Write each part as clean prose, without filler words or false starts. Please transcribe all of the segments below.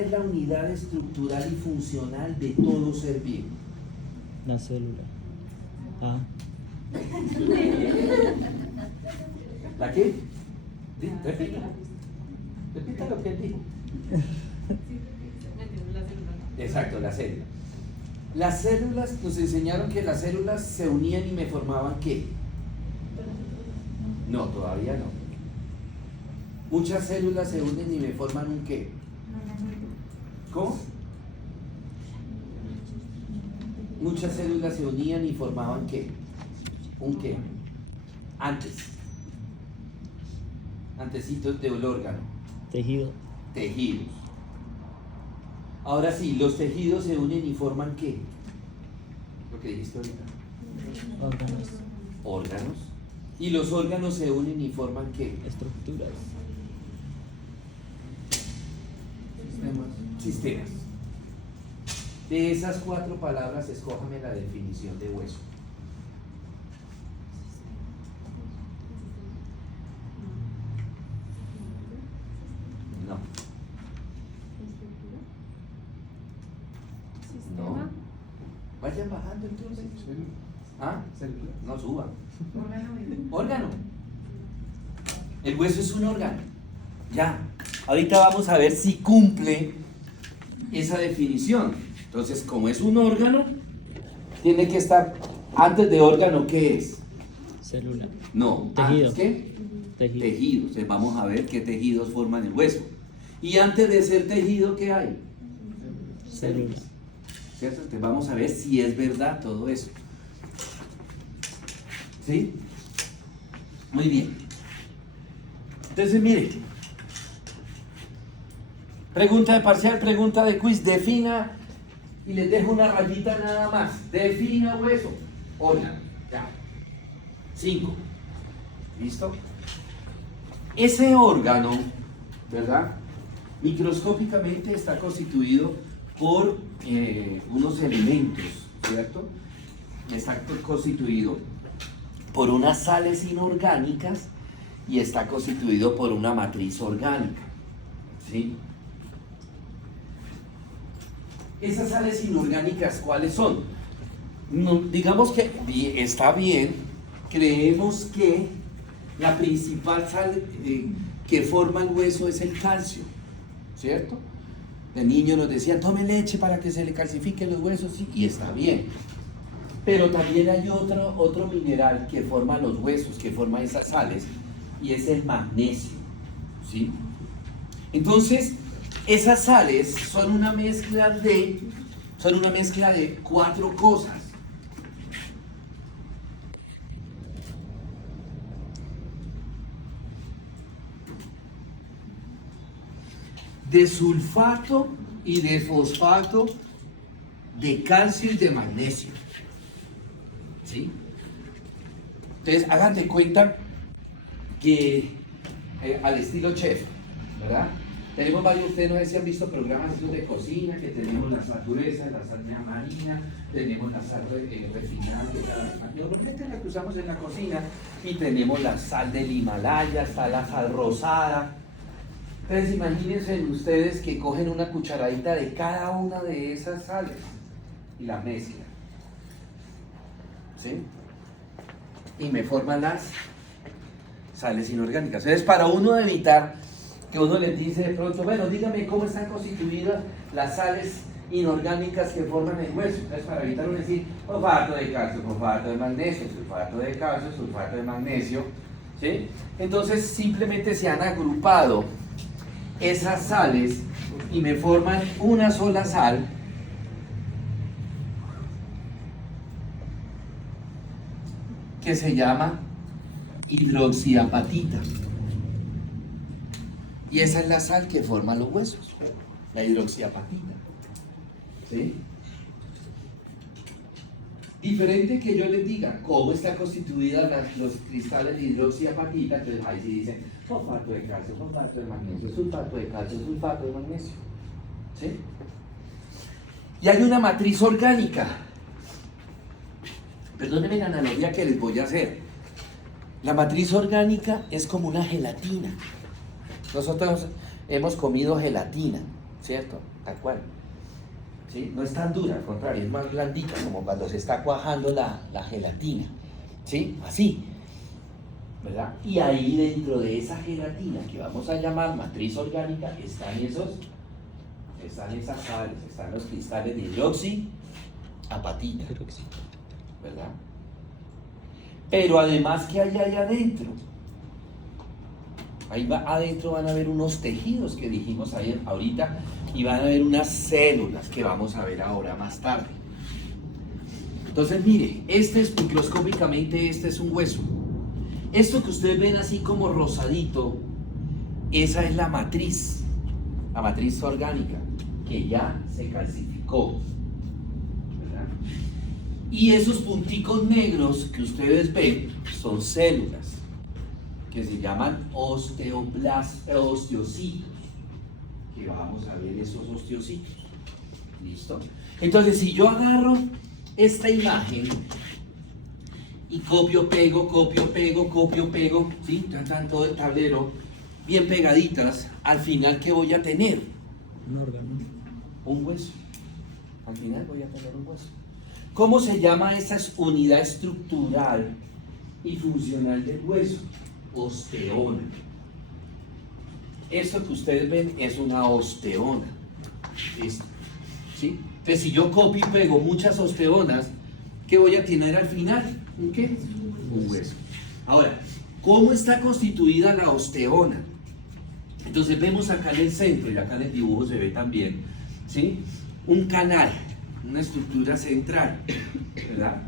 es la unidad estructural y funcional de todo ser vivo? La célula. Ah, ¿La qué? Repita. Repita lo que él dijo. Exacto, la célula. Las células, nos enseñaron que las células se unían y me formaban ¿qué? No, todavía no. Muchas células se unen y me forman un ¿qué? ¿Cómo? Muchas células se unían y formaban ¿qué? ¿Un qué? Antecitos del órgano. tejido. Tejidos. Ahora sí, los tejidos se unen y forman ¿qué? Lo que dijiste ahorita. Órganos. Órganos. Y los órganos se unen y forman ¿qué? Estructuras. Sistemas. De esas 4 palabras, escójame la definición de hueso. No. No. Vayan bajando entonces. ¿Ah? No suban. Órgano. El hueso es un órgano. Ya. Ahorita vamos a ver si cumple esa definición. Entonces, como es un órgano, tiene que estar antes de órgano, ¿qué es? Célula. No. Tejido. ¿Antes qué? Tejido. Tejido. Entonces vamos a ver qué tejidos forman el hueso. Y antes de ser tejido, ¿qué hay? Célula. ¿Cierto? Entonces vamos a ver si es verdad todo eso. ¿Sí? Muy bien. Entonces, mire. Pregunta de parcial, pregunta de quiz. Defina, y les dejo una rayita nada más. Defina hueso. Órgano. Ya. 5. ¿Listo? Ese órgano, ¿verdad? Microscópicamente está constituido por unos elementos, ¿cierto? Está constituido por unas sales inorgánicas y está constituido por una matriz orgánica, ¿sí? Esas sales inorgánicas, ¿cuáles son? No, digamos que está bien, creemos que la principal sal que forma el hueso es el calcio, ¿cierto? De niño nos decían, tome leche para que se le calcifiquen los huesos, sí, y está bien. Pero también hay otro mineral que forma los huesos, que forma esas sales, y es el magnesio, ¿sí? Entonces, esas sales son una mezcla de 4 cosas. De sulfato y de fosfato, de calcio y de magnesio. ¿Sí? Entonces, hagan de cuenta que al estilo chef, ¿verdad? Tenemos varios, ustedes no sé si han visto programas de cocina, que tenemos la sal gruesa, la sal marina, tenemos la sal refinada, normalmente la que usamos en la cocina, y tenemos la sal del Himalaya, está la sal rosada. Entonces imagínense ustedes que cogen una cucharadita de cada una de esas sales y la mezclan, ¿sí? Y me forman las sales inorgánicas. Entonces, para uno evitar que uno les dice de pronto, bueno, dígame cómo están constituidas las sales inorgánicas que forman el hueso. Entonces, para evitar uno decir fosfato de calcio, fosfato de magnesio, sulfato de calcio, sulfato de magnesio, ¿sí? Entonces, simplemente se han agrupado esas sales y me forman una sola sal que se llama hidroxiapatita. Y esa es la sal que forma los huesos, la hidroxiapatita. ¿Sí? Diferente que yo les diga cómo está constituida los cristales de hidroxiapatita, entonces ahí sí dicen fosfato de calcio, fosfato de magnesio, sulfato de calcio, sulfato de magnesio. ¿Sí? Y hay una matriz orgánica. Perdónenme la analogía que les voy a hacer. La matriz orgánica es como una gelatina. Nosotros hemos comido gelatina, ¿cierto? Tal cual. ¿Sí? No es tan dura, al contrario, es más blandita, como cuando se está cuajando la gelatina. ¿Sí? Así. ¿Verdad? Y ahí dentro de esa gelatina que vamos a llamar matriz orgánica están esas sales, están los cristales de hidroxiapatita, ¿verdad? Pero además, ¿qué hay ahí adentro? Adentro van a haber unos tejidos que dijimos ayer, ahorita, y van a haber unas células que vamos a ver ahora más tarde. Entonces, mire, microscópicamente, este es un hueso. Esto que ustedes ven así como rosadito, esa es la matriz orgánica, que ya se calcificó, ¿verdad? Y esos punticos negros que ustedes ven son células, que se llaman osteocitos, que vamos a ver esos osteocitos. ¿Listo? Entonces, si yo agarro esta imagen y copio, pego, ¿sí? Todo el tablero bien pegaditas, al final, ¿qué voy a tener? Un órgano. Un hueso. Al final voy a tener un hueso. ¿Cómo se llama esa unidad estructural y funcional del hueso? Osteona. Esto que ustedes ven es una osteona. ¿Listo? ¿Sí? Entonces, si yo copio y pego muchas osteonas, ¿qué voy a tener al final? ¿Un qué? Un hueso. Ahora, ¿cómo está constituida la osteona? Entonces vemos acá en el centro, y acá en el dibujo se ve también, ¿sí? Un canal, una estructura central, ¿verdad?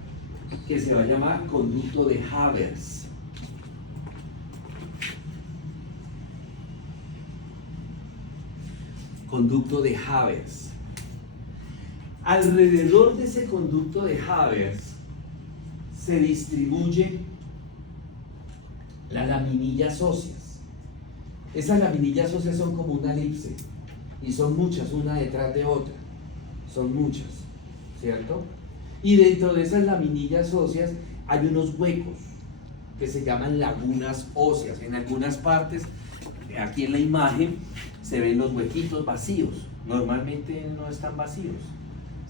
Que se va a llamar conducto de Havers. Conducto de Havers. Alrededor de ese conducto de Havers se distribuye las laminillas óseas. Esas laminillas óseas son como una elipse y son muchas, una detrás de otra. Son muchas, ¿cierto? Y dentro de esas laminillas óseas hay unos huecos que se llaman lagunas óseas. En algunas partes, aquí en la imagen, se ven los huequitos vacíos. Normalmente no están vacíos,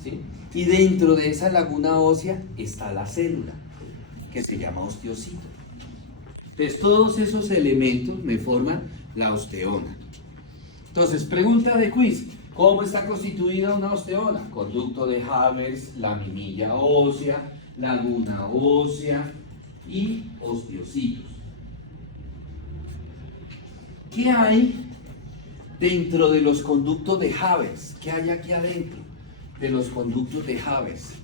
¿sí? Y dentro de esa laguna ósea está la célula, que se llama osteocito. Entonces, todos esos elementos me forman la osteona. Entonces, pregunta de quiz: ¿cómo está constituida una osteona? Conducto de Havers, laminilla ósea, laguna ósea y osteocitos. ¿Qué hay dentro de los conductos de Havers? ¿Qué hay aquí adentro de los conductos de Havers?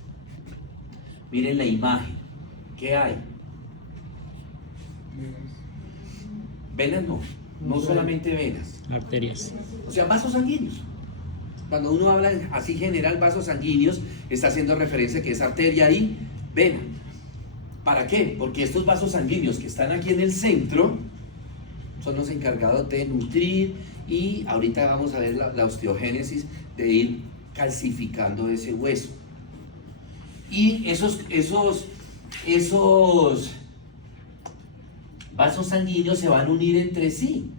Miren la imagen. ¿Qué hay? Venas no solamente venas. Arterias. O sea, vasos sanguíneos. Cuando uno habla así general, vasos sanguíneos, está haciendo referencia que es arteria y vena. ¿Para qué? Porque estos vasos sanguíneos que están aquí en el centro son los encargados de nutrir, y ahorita vamos a ver la osteogénesis, de ir calcificando ese hueso. Y esos vasos sanguíneos se van a unir entre sí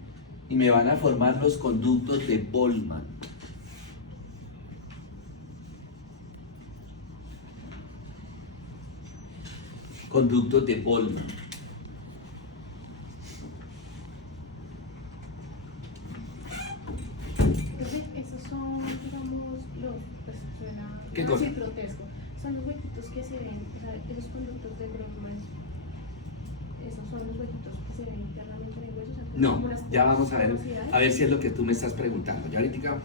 y me van a formar los conductos de Boltzmann. Conductos de Boltzmann. Esos son, digamos, ¿Qué cosa? sí, grotesco. Son los huequitos que se ven, o sea, esos conductos de Boltzmann. Esos son los huequitos que se ven internamente en el hueso. O sea, No, como las ya vamos a porosidades. ver si es lo que tú me estás preguntando. Ya ahorita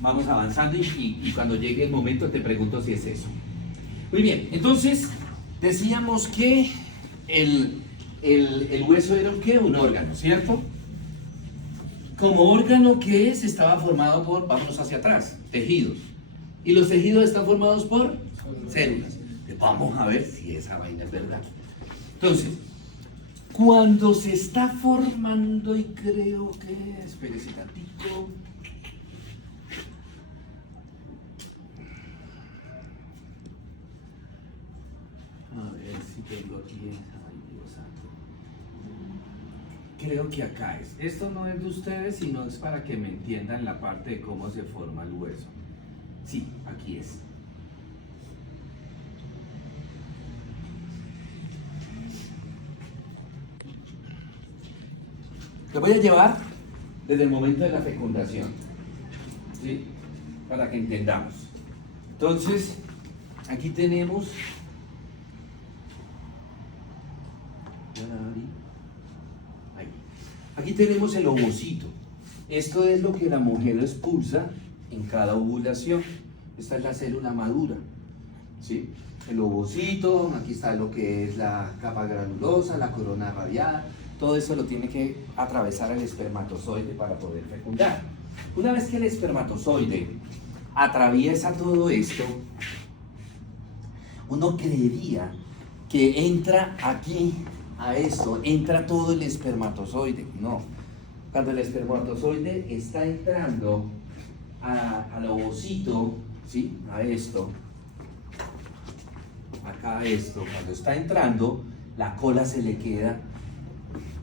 vamos avanzando y cuando llegue el momento te pregunto si es eso. Muy bien, entonces decíamos que el hueso era un ¿qué? Un órgano, ¿cierto? Como órgano, ¿qué es? Estaba formado por, vámonos hacia atrás, tejidos. Y los tejidos están formados por células. Vamos a ver si esa vaina es verdad. Entonces, cuando se está formando, y creo que, espérese tantito. A ver si tengo aquí, ay Dios santo. creo que acá es. Esto no es de ustedes, sino es para que me entiendan la parte de cómo se forma el hueso. Sí, aquí es. Lo voy a llevar desde el momento de la fecundación, ¿sí? Para que entendamos. Entonces, aquí tenemos ahí. Aquí tenemos el ovocito. Esto es lo que la mujer expulsa en cada ovulación. Esta es la célula madura, ¿sí? El ovocito, aquí está lo que es la capa granulosa, la corona radiada. Todo eso lo tiene que atravesar el espermatozoide para poder fecundar. Una vez que el espermatozoide atraviesa todo esto, uno creería que entra aquí, a esto, entra todo el espermatozoide. No. Cuando el espermatozoide está entrando al ovocito, ¿sí? A esto, acá a esto, cuando está entrando, la cola se le queda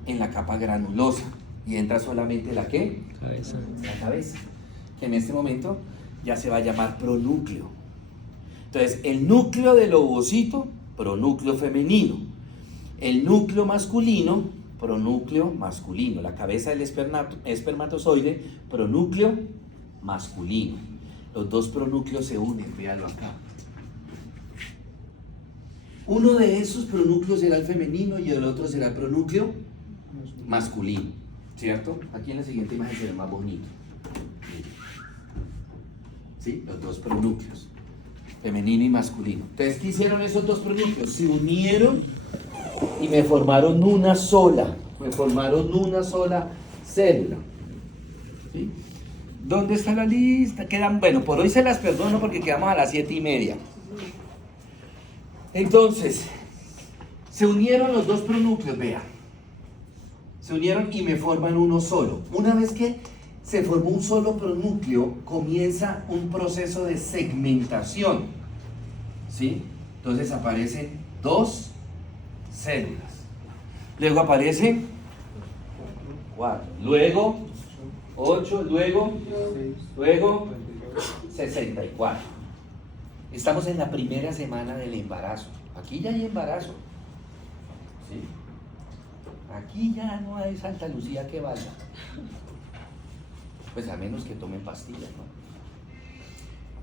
en la capa granulosa y entra solamente la ¿qué? Cabeza. La cabeza, que en este momento ya se va a llamar pronúcleo. Entonces, el núcleo del ovocito, pronúcleo femenino. El núcleo masculino, pronúcleo masculino. La cabeza del espermatozoide, pronúcleo masculino. Los dos pronúcleos se unen, véanlo acá. Uno de esos pronúcleos será el femenino y el otro será el pronúcleo masculino, ¿cierto? Aquí en la siguiente imagen se ve más bonito. ¿Sí? Los dos pronúcleos, femenino y masculino. Entonces, ¿qué hicieron esos dos pronúcleos? Se unieron y me formaron una sola célula. ¿Sí? ¿Dónde está la lista? Quedan, bueno, por hoy se las perdono porque quedamos a las 7:30. Entonces, se unieron los dos pronúcleos, vean. Se unieron y me forman uno solo. Una vez que se formó un solo pronúcleo, comienza un proceso de segmentación, ¿sí? Entonces aparecen dos células. Luego aparecen 4, luego 8, luego 64. Estamos en la primera semana del embarazo. Aquí ya hay embarazo, ¿sí? Aquí ya no hay Santa Lucía que valga. Pues a menos que tomen pastillas, ¿no?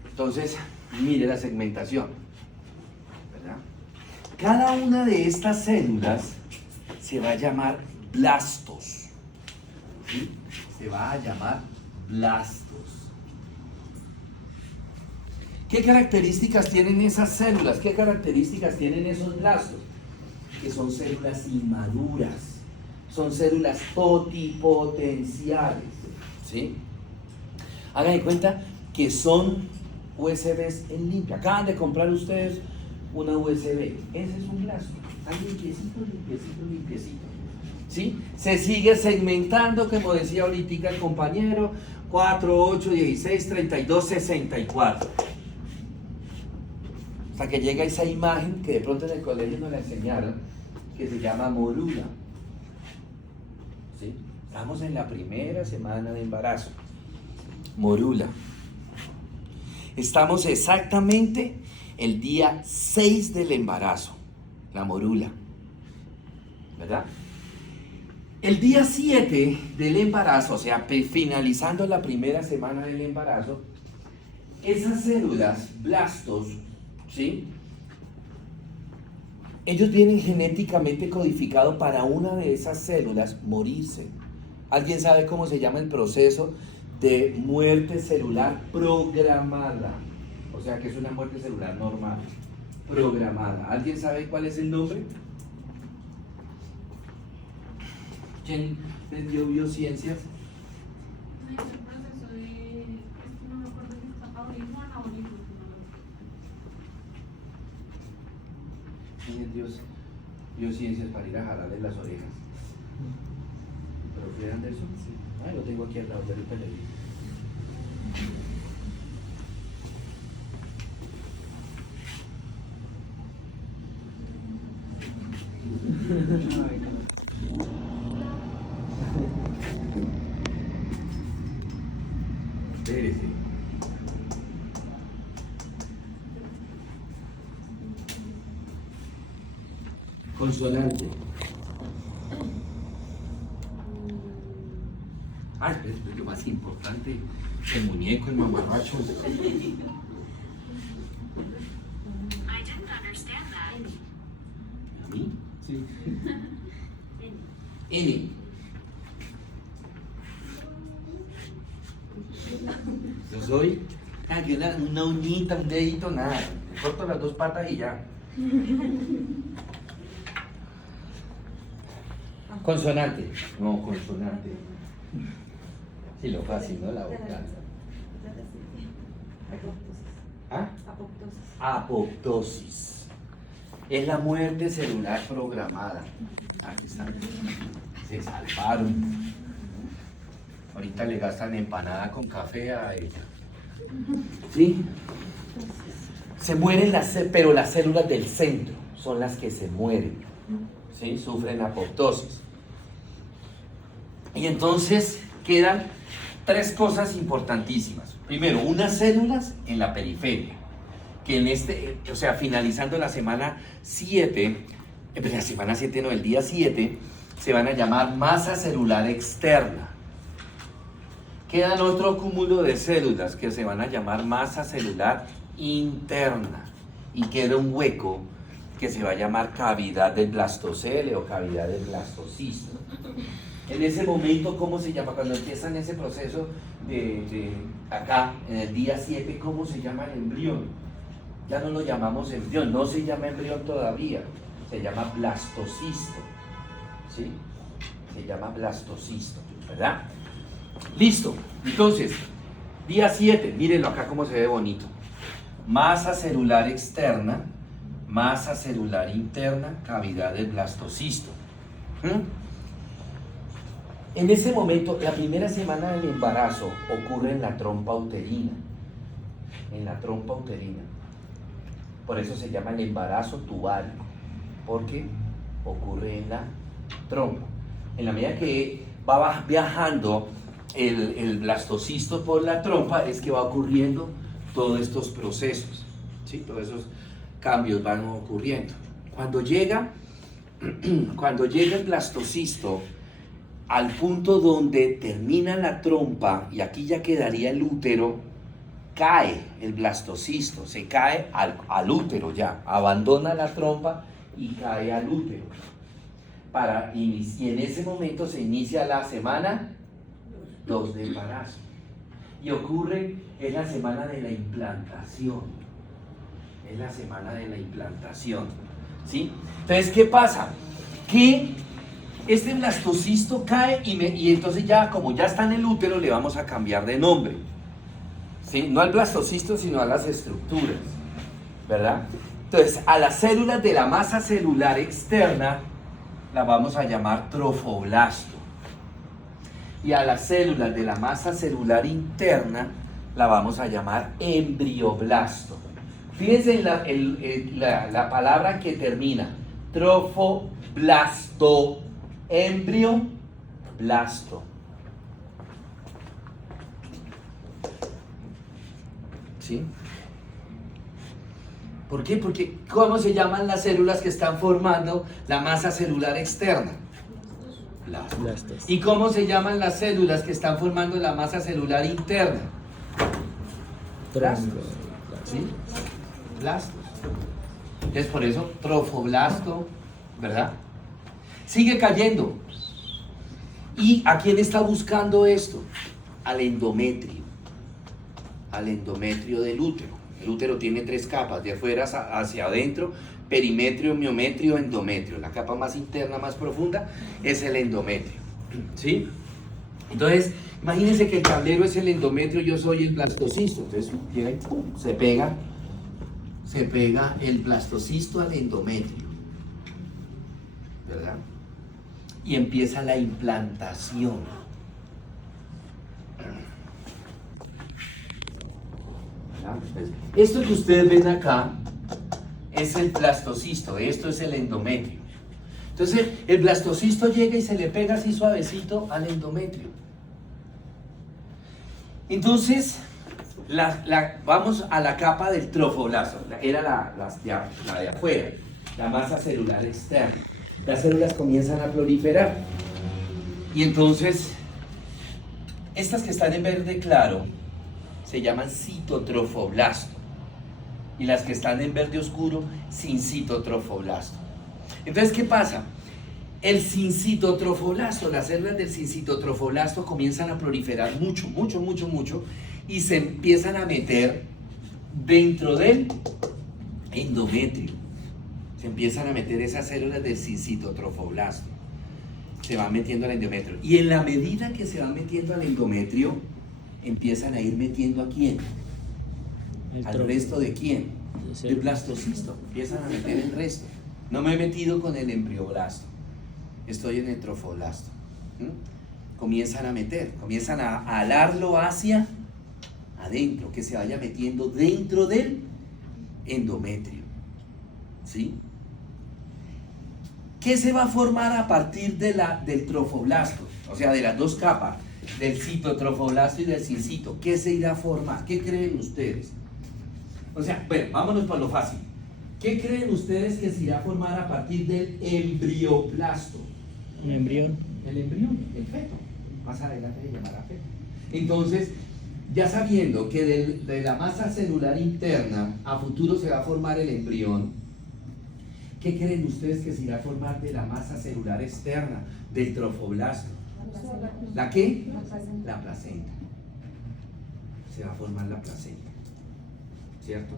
Entonces, mire la segmentación, ¿verdad? Cada una de estas células se va a llamar blastos, ¿sí? Se va a llamar blastos. ¿Qué características tienen esas células? ¿Qué características tienen esos blastos? Que son células inmaduras. Son células totipotenciales, ¿sí? Hagan de cuenta que son USBs en limpia. Acaban de comprar ustedes una USB. Ese es un blasto. Está limpiecito. ¿Sí? Se sigue segmentando, como decía ahorita el compañero, 4, 8, 16, 32, 64. Hasta que llega esa imagen que de pronto en el colegio nos la enseñaron, que se llama morula. ¿Sí? Estamos en la primera semana de embarazo. Morula. Estamos exactamente el día 6 del embarazo. La morula. ¿Verdad? El día 7 del embarazo, o sea, finalizando la primera semana del embarazo, esas células, blastos, ¿sí? Ellos vienen genéticamente codificados para una de esas células morirse. ¿Alguien sabe cómo se llama el proceso de muerte celular programada? O sea, que es una muerte celular normal, programada. ¿Alguien sabe cuál es el nombre? ¿Quién dio biociencias? Es el proceso de, no me acuerdo si es catabolismo o anabolismo. ¿Quién dio biociencias para ir a jalarle las orejas? ¿Pero qué de eso? Sí. Ah, lo tengo aquí al lado, ahorita le digo. Consonante. Ay, es lo más importante, el muñeco, el mamarracho. I didn't understand that. ¿A mí? Sí. N. Yo soy que una uñita, un dedito, nada. Me corto las dos patas y ya. Consonante. No, consonante. Sí, lo fácil, ¿no? La vocal. ¿Ah? Apoptosis. Es la muerte celular programada. Aquí están. Se salvaron. Ahorita le gastan empanada con café a ella. ¿Sí? Se mueren pero las células del centro son las que se mueren. ¿Sí? Sufren apoptosis. Y entonces quedan tres cosas importantísimas. Primero, unas células en la periferia, que finalizando la semana 7, la semana 7 no, el día 7, se van a llamar masa celular externa. Quedan otro cúmulo de células que se van a llamar masa celular interna. Y queda un hueco que se va a llamar cavidad del blastocele o cavidad del blastocisto. En ese momento, ¿cómo se llama? Cuando empiezan ese proceso de acá, en el día 7, ¿cómo se llama el embrión? Ya no lo llamamos embrión, no se llama embrión todavía, se llama blastocisto. ¿Sí? Se llama blastocisto, ¿verdad? Listo, entonces, día 7, mírenlo acá cómo se ve bonito. Masa celular externa, masa celular interna, cavidad del blastocisto. En ese momento, la primera semana del embarazo ocurre en la trompa uterina. En la trompa uterina. Por eso se llama el embarazo tubal, porque ocurre en la trompa. En la medida que va viajando el blastocisto por la trompa, es que va ocurriendo todos estos procesos, ¿sí? Todos esos cambios van ocurriendo. Cuando llega el blastocisto al punto donde termina la trompa, y aquí ya quedaría el útero, cae el blastocisto, se cae al útero ya, abandona la trompa y cae al útero. Y en ese momento se inicia la semana 2 de embarazo. Y ocurre, es la semana de la implantación. Es la semana de la implantación. ¿Sí? Entonces, ¿qué pasa? Que este blastocisto cae y entonces ya, como ya está en el útero, le vamos a cambiar de nombre. ¿Sí? No al blastocisto, sino a las estructuras. ¿Verdad? Entonces, a las células de la masa celular externa la vamos a llamar trofoblasto. Y a las células de la masa celular interna la vamos a llamar embrioblasto. Fíjense en la palabra que termina, trofoblasto, embrioblasto. ¿Sí? ¿Por qué? Porque ¿cómo se llaman las células que están formando la masa celular externa? Blastos. ¿Y cómo se llaman las células que están formando la masa celular interna? Blastos. ¿Sí? Blastos. Es por eso trofoblasto, ¿verdad? Sigue cayendo. ¿Y a quién está buscando esto? Al endometrio. Al endometrio del útero. El útero tiene 3 capas, de afuera hacia adentro: perimetrio, miometrio, endometrio. La capa más interna, más profunda, es el endometrio. ¿Sí? Entonces, imagínense que el tablero es el endometrio, yo soy el blastocisto. Entonces, miren, se pega el blastocisto al endometrio, ¿verdad? Y empieza la implantación. Esto que ustedes ven acá es el blastocisto, esto es el endometrio. Entonces el blastocisto llega y se le pega así suavecito al endometrio. Entonces vamos a la capa del trofoblasto, era la de afuera, la masa celular externa. las células comienzan a proliferar. Y entonces, estas que están en verde claro se llaman citotrofoblasto. Y las que están en verde oscuro, sincitotrofoblasto. Entonces, ¿qué pasa? El sincitotrofoblasto, las células del sincitotrofoblasto comienzan a proliferar mucho, y se empiezan a meter dentro del endometrio. Se empiezan a meter esas células del sincitotrofoblasto. Se van metiendo al endometrio. Y en la medida que se van metiendo al endometrio, empiezan a ir metiendo ¿a quién? ¿Al resto de quién? Del blastocisto. Empiezan a meter el resto. No me he metido con el embrioblasto. Estoy en el trofoblasto. Comienzan a meter, comienzan a alarlo hacia adentro, que se vaya metiendo dentro del endometrio. ¿Sí? ¿Qué se va a formar a partir del trofoblasto? O sea, de las dos capas, del citotrofoblasto y del sincito. ¿Qué se irá a formar? ¿Qué creen ustedes? O sea, bueno, vámonos por lo fácil. ¿Qué creen ustedes que se irá a formar a partir del embrioblasto? Un embrión. El embrión, el feto. Más adelante se llamará feto. Entonces, ya sabiendo que de la masa celular interna a futuro se va a formar el embrión, ¿qué creen ustedes que se irá a formar de la masa celular externa, del trofoblasto? ¿La qué? La placenta. Se va a formar la placenta. ¿Cierto?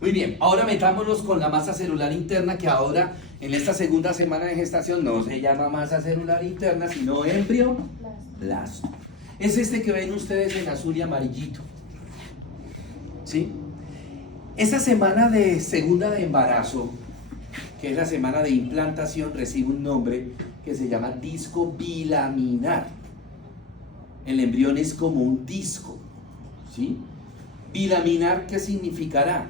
Muy bien, ahora metámonos con la masa celular interna, que ahora en esta segunda semana de gestación no se llama masa celular interna, sino embrioblasto. Es este que ven ustedes en azul y amarillito. ¿Sí? Esa semana de segunda de embarazo, que es la semana de implantación, recibe un nombre que se llama disco bilaminar. El embrión es como un disco. ¿Sí? Bilaminar, ¿qué significará?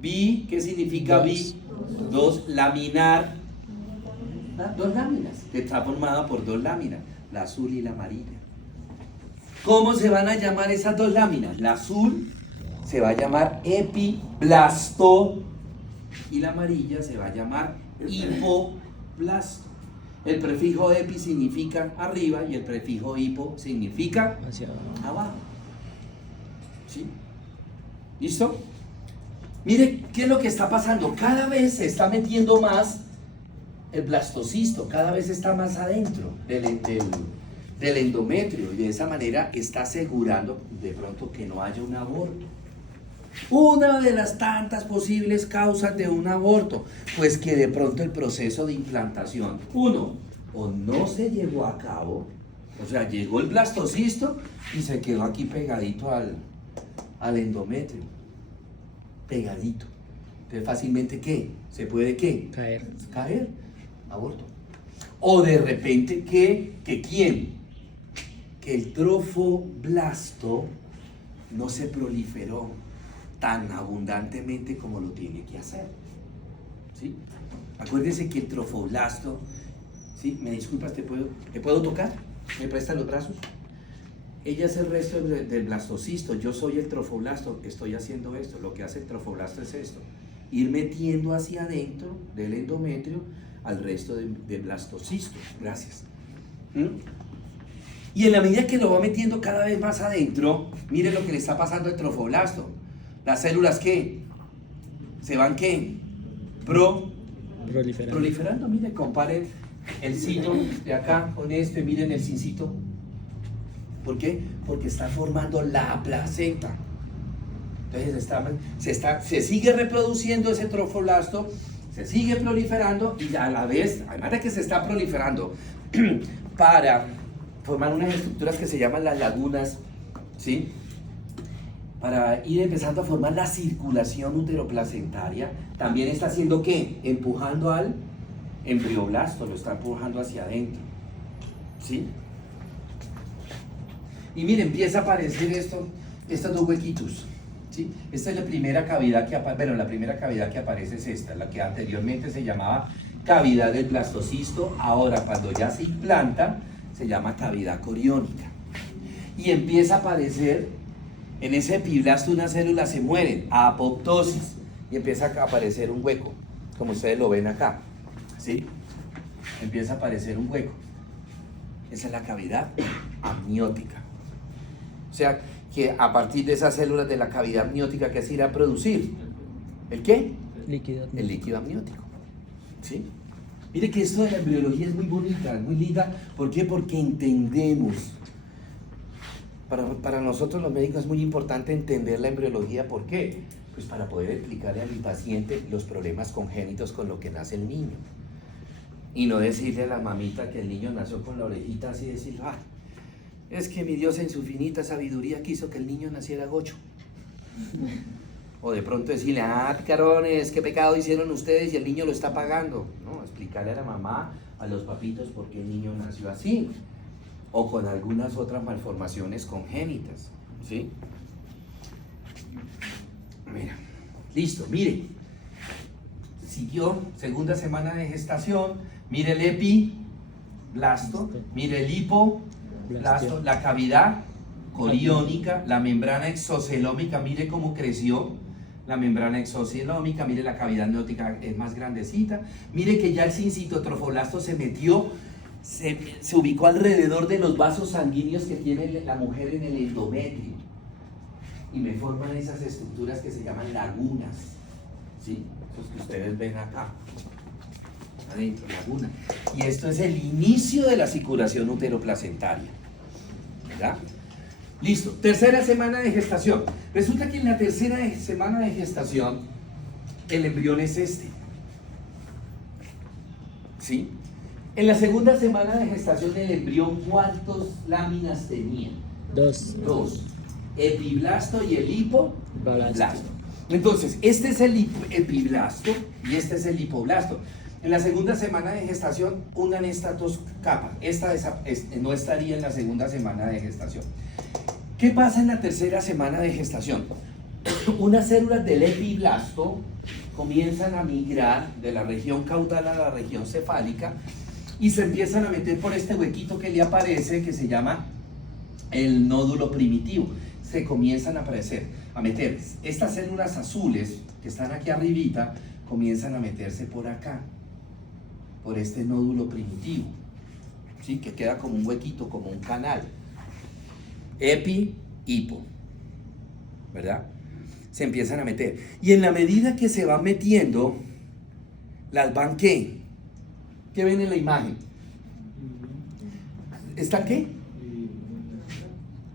Bi, ¿qué significa bi? Dos, laminar, dos láminas, que está formada por dos láminas, la azul y la amarilla. ¿Cómo se van a llamar esas dos láminas? La azul se va a llamar epiblasto y la amarilla se va a llamar hipoblasto. El prefijo epi significa arriba y el prefijo hipo significa Hacia abajo. ¿Sí? ¿Listo? Mire, ¿qué es lo que está pasando? Cada vez se está metiendo más el blastocisto, cada vez está más adentro del endometrio, y de esa manera está asegurando de pronto que no haya un aborto. Una de las tantas posibles causas de un aborto, pues que de pronto el proceso de implantación, uno, o no se llevó a cabo, o sea, llegó el blastocisto y se quedó aquí pegadito al endometrio, pegadito. Entonces fácilmente, ¿qué? ¿Se puede qué? Caer, aborto. O de repente, ¿qué? ¿Que quién? Que el trofoblasto no se proliferó tan abundantemente como lo tiene que hacer. ¿Sí? Acuérdense que el trofoblasto, ¿sí? Me disculpas, ¿te puedo tocar? ¿Me prestas los brazos? Ella es el resto del blastocisto, yo soy el trofoblasto, estoy haciendo esto. Lo que hace el trofoblasto es esto: ir metiendo hacia adentro del endometrio al resto de blastocisto. Gracias. Y en la medida que lo va metiendo cada vez más adentro, mire lo que le está pasando al trofoblasto. Las células, ¿qué? ¿Se van qué? Proliferando. Mire, comparen el cito de acá con este, miren el sincito. ¿Por qué? Porque está formando la placenta. Entonces se sigue reproduciendo ese trofoblasto, se sigue proliferando, y a la vez, además de que se está proliferando, para formar unas estructuras que se llaman las lagunas, ¿sí? Para ir empezando a formar la circulación uteroplacentaria, también está haciendo ¿qué? Empujando al embrioblasto, lo está empujando hacia adentro, ¿sí? Y miren, empieza a aparecer estos dos huequitos, ¿sí? Esta es la primera cavidad que aparece, bueno, la primera cavidad que aparece es esta, la que anteriormente se llamaba cavidad del blastocisto, ahora cuando ya se implanta, se llama cavidad coriónica. Y empieza a aparecer, en ese epiblasto unas células se mueren, apoptosis, y empieza a aparecer un hueco, como ustedes lo ven acá. ¿sí? Empieza a aparecer un hueco. Esa es la cavidad amniótica. O sea, que a partir de esas células de la cavidad amniótica, ¿qué se irá a producir? ¿El qué? Líquido. El líquido amniótico. ¿Sí? Mire que esto de la embriología es muy bonita, es muy linda. ¿Por qué? Porque entendemos. Para nosotros los médicos es muy importante entender la embriología. ¿Por qué? Pues para poder explicarle a mi paciente los problemas congénitos con lo que nace el niño. Y no decirle a la mamita que el niño nació con la orejita así, decir, ah, es que mi Dios en su finita sabiduría quiso que el niño naciera gocho. O de pronto decirle, ah, picarones, qué pecado hicieron ustedes y el niño lo está pagando. No, explicarle a la mamá, a los papitos por qué el niño nació así. O con algunas otras malformaciones congénitas, ¿sí? Mira, listo, mire. Siguió, segunda semana de gestación, mire el epiblasto, mire el hipoblasto, la cavidad coriónica, la membrana exocelómica, mire cómo creció la membrana exocelómica, mire la cavidad amniótica es más grandecita, mire que ya el sincitotrofoblasto se metió, se ubicó alrededor de los vasos sanguíneos que tiene la mujer en el endometrio y me forman esas estructuras que se llaman lagunas, ¿sí? Esos que ustedes ven acá, adentro, laguna. Y esto es el inicio de la circulación uteroplacentaria, ¿verdad? Listo, tercera semana de gestación. Resulta que en la tercera semana de gestación el embrión es este, ¿sí? En la segunda semana de gestación el embrión, ¿cuántas láminas tenía? 2. Dos. Epiblasto y el hipoblasto. Blasto. Entonces, este es el epiblasto y este es el hipoblasto. En la segunda semana de gestación unan estas dos capas. Esta no estaría en la segunda semana de gestación. ¿Qué pasa en la tercera semana de gestación? Unas células del epiblasto comienzan a migrar de la región caudal a la región cefálica y se empiezan a meter por este huequito que le aparece, que se llama el nódulo primitivo. Se comienzan a meter. Estas células azules que están aquí arribita comienzan a meterse por acá, por este nódulo primitivo, ¿sí? Que queda como un huequito, como un canal. Epi, hipo, ¿verdad? Se empiezan a meter. Y en la medida que se van metiendo, las van ¿qué? ¿Qué ven en la imagen? ¿Están qué?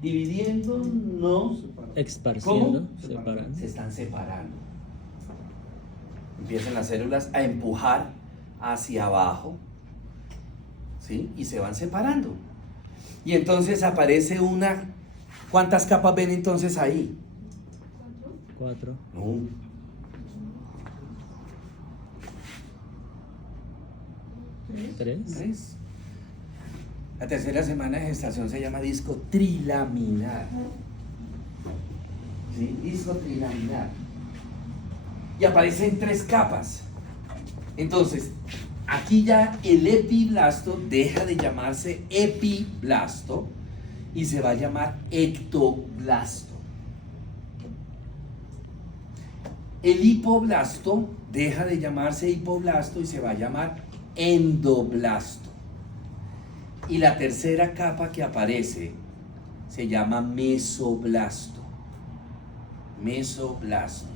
Dividiendo, no. Esparciendo, ¿Cómo? separando. Se están separando. Empiezan las células a empujar hacia abajo, ¿sí? Y se van separando. Y entonces aparece una... ¿Cuántas capas ven entonces ahí? 4. No. ¿Tres? La tercera semana de gestación se llama disco trilaminar. ¿Sí? Disco trilaminar. Y aparecen 3 capas. Entonces, aquí ya el epiblasto deja de llamarse epiblasto y se va a llamar ectoblasto. El hipoblasto deja de llamarse hipoblasto y se va a llamar endoblasto. Y la tercera capa que aparece se llama mesoblasto. Mesoblasto.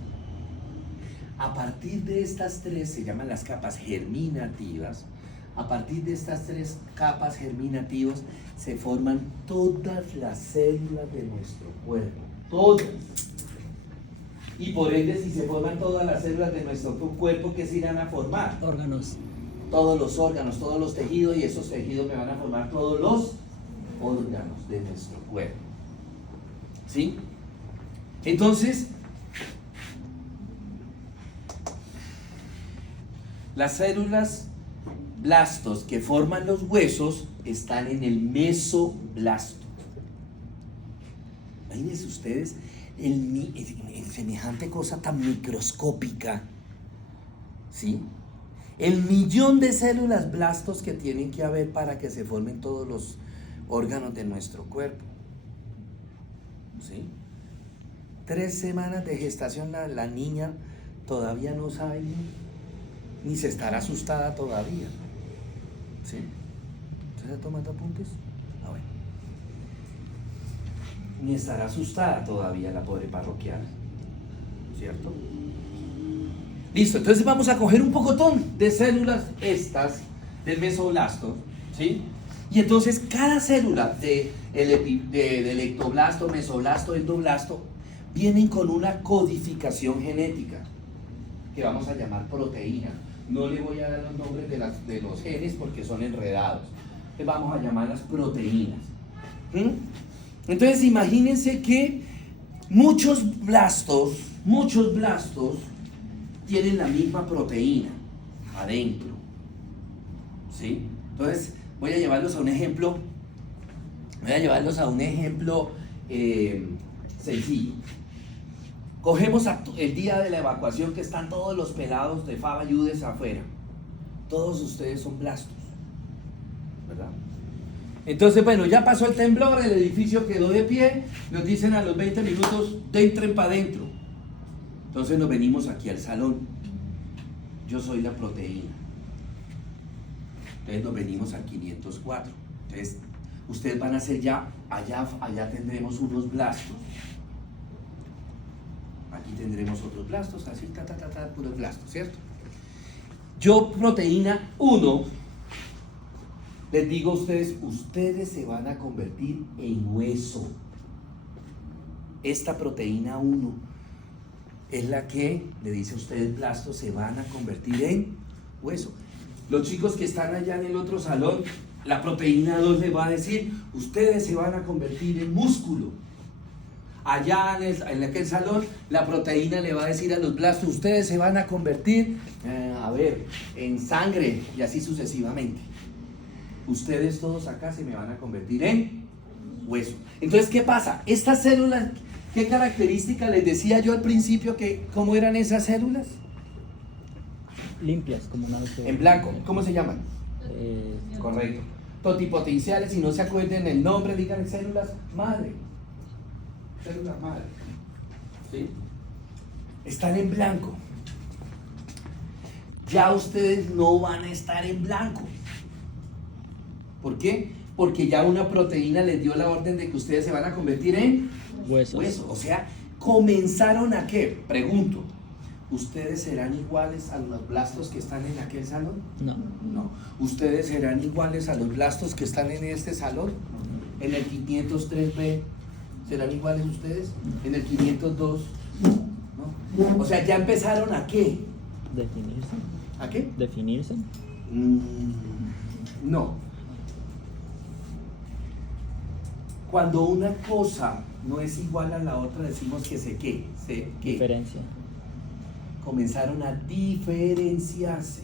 A partir de estas 3 se llaman las capas germinativas. A partir de estas 3 capas germinativas se forman todas las células de nuestro cuerpo. Todas. Y por ende, si se forman todas las células de nuestro cuerpo, ¿qué se irán a formar? Órganos. Todos los órganos, todos los tejidos, y esos tejidos me van a formar todos los órganos de nuestro cuerpo. ¿Sí? Entonces, las células blastos que forman los huesos están en el mesoblasto. Imagínense ustedes en semejante cosa tan microscópica, ¿sí? El millón de células blastos que tienen que haber para que se formen todos los órganos de nuestro cuerpo, ¿sí? 3 semanas de gestación, la niña todavía no sabe ni se estará asustada todavía. ¿Sí? ¿Usted está tomando apuntes? Ah, bueno. Ni estará asustada todavía la pobre parroquiana. ¿Cierto? Listo, entonces vamos a coger un pocotón de células estas del mesoblasto, ¿sí? Y entonces cada célula del ectoblasto, mesoblasto, endoblasto vienen con una codificación genética que vamos a llamar proteína. No le voy a dar los nombres de los genes porque son enredados. Entonces vamos a llamarlas proteínas. Entonces imagínense que muchos blastos tienen la misma proteína adentro. ¿Sí? Entonces voy a llevarlos a un ejemplo. Sencillo. Cogemos el día de la evacuación que están todos los pelados de Faba Yudes afuera. Todos ustedes son blastos, ¿verdad? Entonces, bueno, ya pasó el temblor, el edificio quedó de pie, nos dicen a los 20 minutos, entren para adentro. Entonces nos venimos aquí al salón. Yo soy la proteína. Entonces nos venimos al 504. Entonces, ustedes van a hacer ya, allá tendremos unos blastos. Aquí tendremos otros blastos, así, puros blastos, ¿cierto? Yo, proteína 1, les digo a ustedes, ustedes se van a convertir en hueso. Esta proteína 1 es la que le dice a ustedes, blastos se van a convertir en hueso. Los chicos que están allá en el otro salón, la proteína 2 les va a decir, ustedes se van a convertir en músculo. Allá en aquel salón, la proteína le va a decir a los blastos, ustedes se van a convertir, en sangre, y así sucesivamente. Ustedes todos acá se me van a convertir en hueso. Entonces, ¿qué pasa? Estas células, ¿qué características les decía yo al principio que cómo eran esas células? Limpias, como una En blanco, ¿cómo se llaman? Correcto. Totipotenciales, si no se acuerden el nombre, digan células madre. Células madre. ¿Sí? Están en blanco. Ya ustedes no van a estar en blanco. ¿Por qué? Porque ya una proteína les dio la orden de que ustedes se van a convertir en huesos. hueso. O sea, ¿comenzaron a qué? Pregunto. ¿Ustedes serán iguales a los blastos que están en aquel salón? No. No. ¿Ustedes serán iguales a los blastos que están en este salón? ¿En el 503B serán iguales ustedes? ¿En el 502? ¿No? O sea, ¿ya empezaron a qué? ¿Definirse? ¿A qué? ¿Definirse? No. Cuando una cosa no es igual a la otra, decimos que ¿qué? Diferencia. Comenzaron a diferenciarse.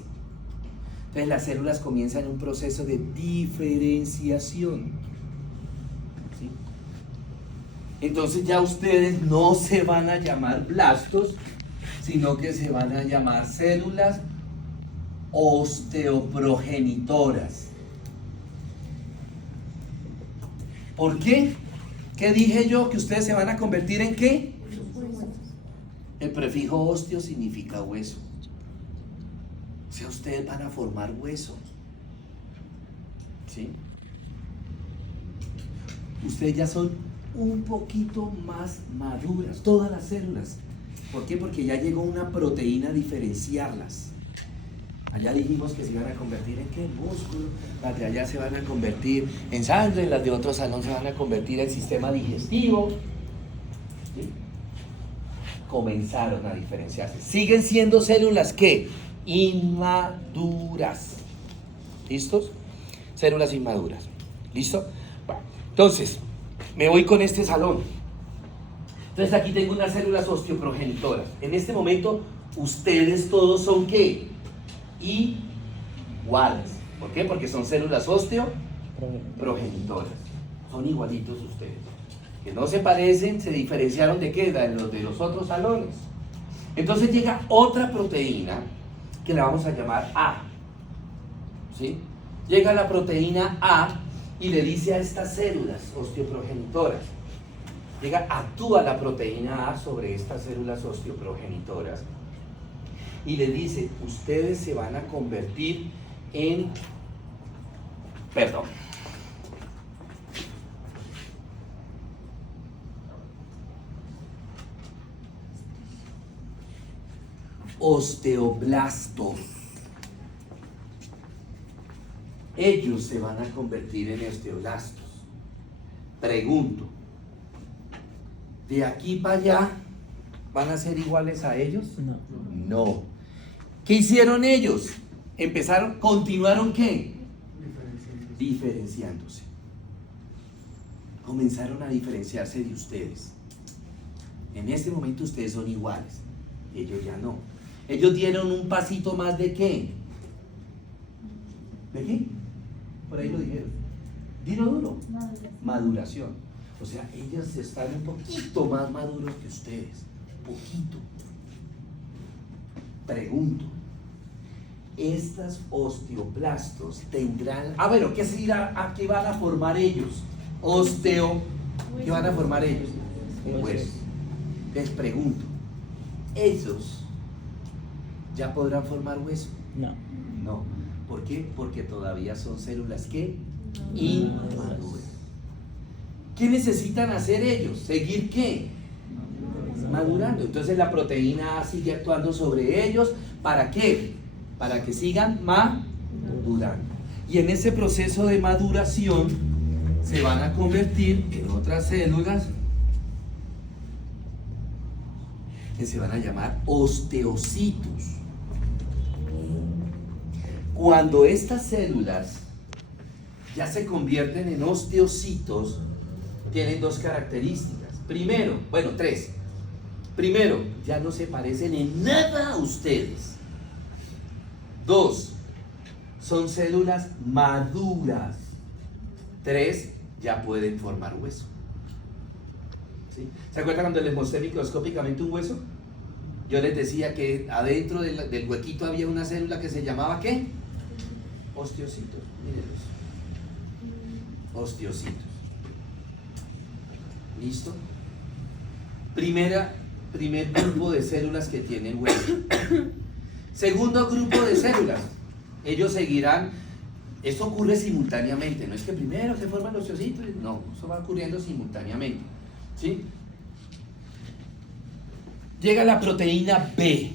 Entonces las células comienzan un proceso de diferenciación. ¿Sí? Entonces ya ustedes no se van a llamar blastos, sino que se van a llamar células osteoprogenitoras. ¿Por qué? ¿Qué dije yo? ¿Que ustedes se van a convertir en qué? El prefijo osteo significa hueso. O sea, ustedes van a formar hueso. ¿Sí? Ustedes ya son un poquito más maduras, todas las células. ¿Por qué? Porque ya llegó una proteína a diferenciarlas. Allá dijimos que se iban a convertir en ¿qué? Músculo. Las de allá se van a convertir en sangre, las de otro salón se van a convertir en sistema digestivo. ¿Sí? Comenzaron a diferenciarse. Siguen siendo células ¿qué? Inmaduras. ¿Listos? Células inmaduras. ¿Listo? Bueno, entonces, me voy con este salón. Entonces aquí tengo unas células osteoprogenitoras. En este momento, ustedes todos son ¿qué? Iguales. ¿Por qué? Porque son células osteoprogenitoras. Son igualitos ustedes. Que no se parecen, se diferenciaron ¿de qué? De los otros salones. Entonces llega otra proteína que la vamos a llamar A. ¿Sí? Llega la proteína A y le dice a estas células osteoprogenitoras. Actúa la proteína A sobre estas células osteoprogenitoras y les dice, ustedes se van a convertir en, perdón, osteoblastos. Ellos se van a convertir en osteoblastos. Pregunto, ¿de aquí para allá van a ser iguales a ellos? No. No. ¿Qué hicieron ellos? Continuaron ¿qué? Diferenciándose. Comenzaron a diferenciarse de ustedes. En este momento ustedes son iguales, ellos ya no. Ellos dieron un pasito más de ¿qué? ¿De qué? Por ahí lo dijeron. Dilo duro. Maduración. O sea, ellos están un poquito más maduros que ustedes. Poquito. Pregunto. Estas osteoblastos tendrán... bueno, ¿qué será? ¿Qué van a formar ellos? ¿Qué van a formar ellos? Hueso. Les pregunto. ¿Esos ya podrán formar hueso? No. No. ¿Por qué? Porque todavía son células que inmaduras. ¿Qué necesitan hacer ellos? ¿Seguir qué? Madurando. Entonces la proteína A sigue actuando sobre ellos. ¿Para qué? Para que sigan madurando. Y en ese proceso de maduración se van a convertir en otras células que se van a llamar osteocitos. Cuando estas células ya se convierten en osteocitos, tienen dos características. Primero, bueno, tres. Primero, ya no se parecen en nada a ustedes. Dos, son células maduras. Tres, ya pueden formar hueso. ¿Sí? ¿Se acuerdan cuando les mostré microscópicamente un hueso? Yo les decía que adentro del huequito había una célula que se llamaba ¿qué? Osteocitos. Mírenlos. Osteocitos. ¿Listo? Primer grupo de células que tienen hueso. Segundo grupo de células. Ellos seguirán. Esto ocurre simultáneamente. No es que primero se forman los osteocitos. No, eso va ocurriendo simultáneamente. ¿Sí? Llega la proteína B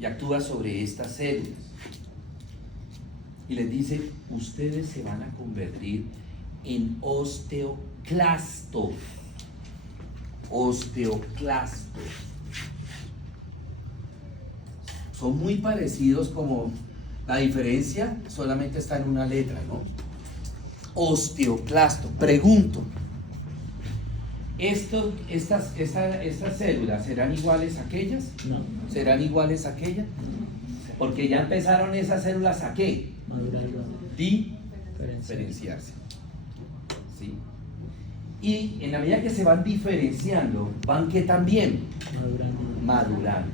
y actúa sobre estas células. Y les dice, ustedes se van a convertir en osteoclastos. Osteoclastos. Son muy parecidos, como la diferencia solamente está en una letra, ¿no? Osteoclasto. Pregunto, ¿estas células serán iguales a aquellas? No. ¿Serán iguales a aquellas? Porque ya empezaron esas células ¿a qué? Madurando. Diferenciarse. ¿Sí? Y en la medida que se van diferenciando, van que también madurando.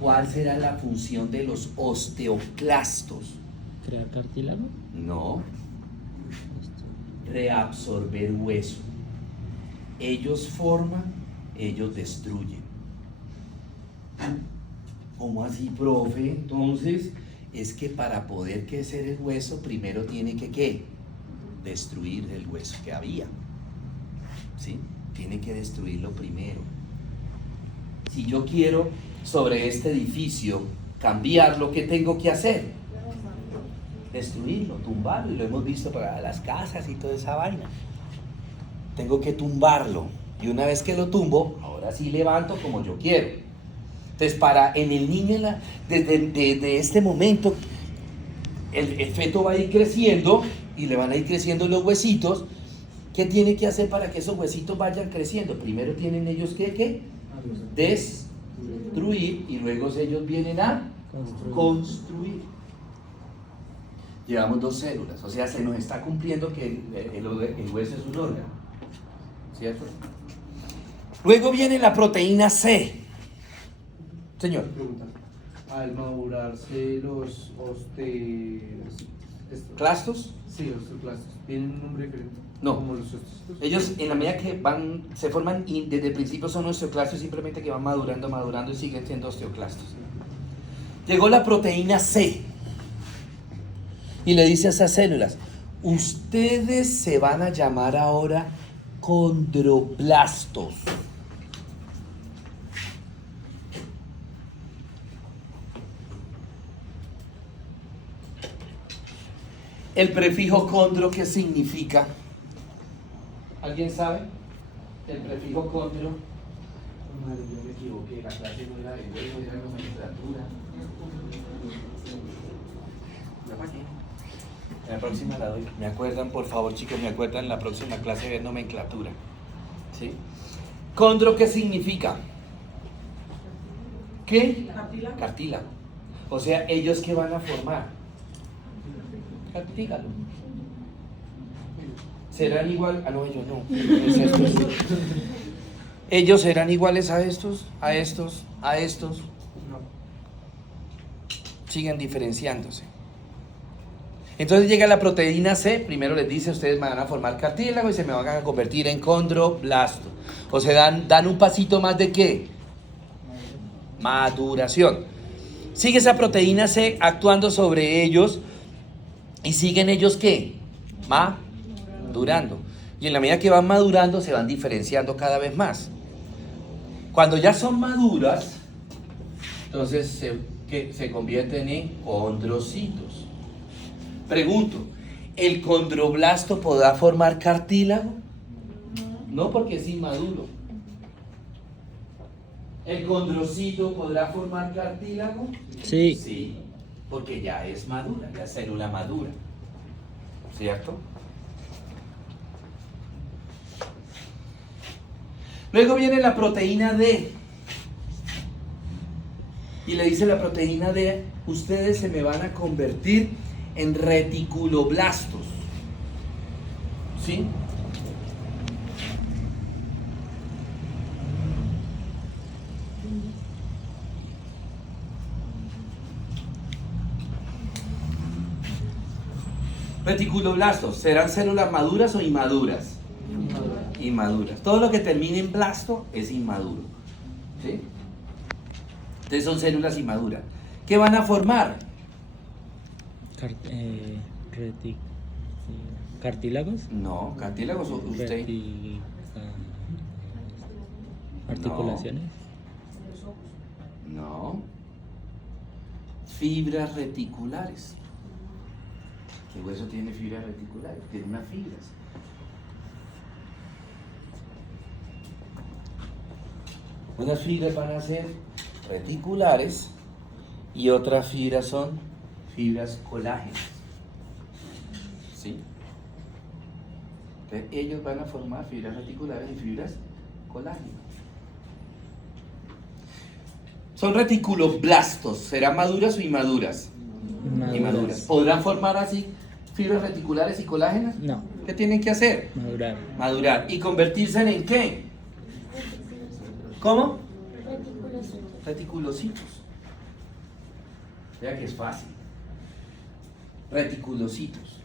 ¿Cuál será la función de los osteoclastos? ¿Crear cartílago? No. Reabsorber hueso. Ellos forman, ellos destruyen. ¿Cómo así, profe? Entonces, es que para poder crecer el hueso, primero tiene que ¿qué? Destruir el hueso que había. ¿Sí? Tiene que destruirlo primero. Si yo quiero sobre este edificio cambiar, lo que tengo que hacer, destruirlo, tumbarlo, y lo hemos visto para las casas y toda esa vaina. Tengo que tumbarlo, y una vez que lo tumbo, ahora sí levanto como yo quiero. Entonces, en el niño, desde este momento, el feto va a ir creciendo y le van a ir creciendo los huesitos. ¿Qué tiene que hacer para que esos huesitos vayan creciendo? Primero tienen ellos que destruir, y luego ellos vienen a construir. Llevamos dos células, o sea, se nos está cumpliendo que el hueso es un órgano, ¿cierto? Luego viene la proteína C. Señor. Pregunta. Al madurarse los ¿Clastos? Sí, osteoclastos. ¿Tienen un nombre diferente? No. Como los osteocitos. Ellos, en la medida que se forman, y desde el principio son osteoclastos, simplemente que van madurando y siguen siendo osteoclastos. Llegó la proteína C y le dice a esas células, ustedes se van a llamar ahora condroblastos. El prefijo condro, ¿qué significa? ¿Alguien sabe? El prefijo condro. Madre, yo me equivoqué, la clase no era de huevo, era de nomenclatura. Ya fallé. La próxima la doy. Me acuerdan, por favor, chicos, me acuerdan la próxima clase de nomenclatura. ¿Sí? Condro, ¿qué significa? ¿Qué? Cartílago. Cartílago. O sea, ¿ellos qué van a formar? Cartílago. ¿Serán igual? Ah, no, ellos no. Es estos. ¿Ellos serán iguales a estos? ¿A estos? ¿A estos? No. Siguen diferenciándose. Entonces llega la proteína C, primero les dice, ustedes van a formar cartílago y se me van a convertir en condroblasto. O sea, dan un pasito más de ¿qué? Maduración. Sigue esa proteína C actuando sobre ellos y siguen ellos ¿qué? Madurando. Y en la medida que van madurando se van diferenciando cada vez más. Cuando ya son maduras, entonces se convierten en condrocitos. Pregunto, ¿el condroblasto podrá formar cartílago? No, porque es inmaduro. ¿El condrocito podrá formar cartílago? Sí. Sí, porque ya es madura, ya es célula madura. ¿Cierto? Luego viene la proteína D. Y le dice la proteína D, ustedes se me van a convertir en reticuloblastos. ¿Sí? Reticuloblastos, ¿serán células maduras o inmaduras? Inmaduras. Todo lo que termine en blasto es inmaduro. ¿Sí? Entonces son células inmaduras. ¿Qué van a formar? ¿Cartílagos? No, cartílagos usted. Articulaciones. No. Fibras reticulares. ¿Qué hueso tiene fibras reticulares? Tiene unas fibras. Unas fibras van a ser reticulares y otras fibras son fibras colágenas. ¿Sí? Entonces ellos van a formar fibras reticulares y fibras colágenas. Son reticuloblastos. ¿Serán maduras o inmaduras? Inmaduras. ¿Podrán formar así fibras reticulares y colágenas? No. ¿Qué tienen que hacer? Madurar. Madurar. ¿Y convertirse en qué? ¿Cómo? Reticulocitos. Vea que es fácil. Reticulocitos.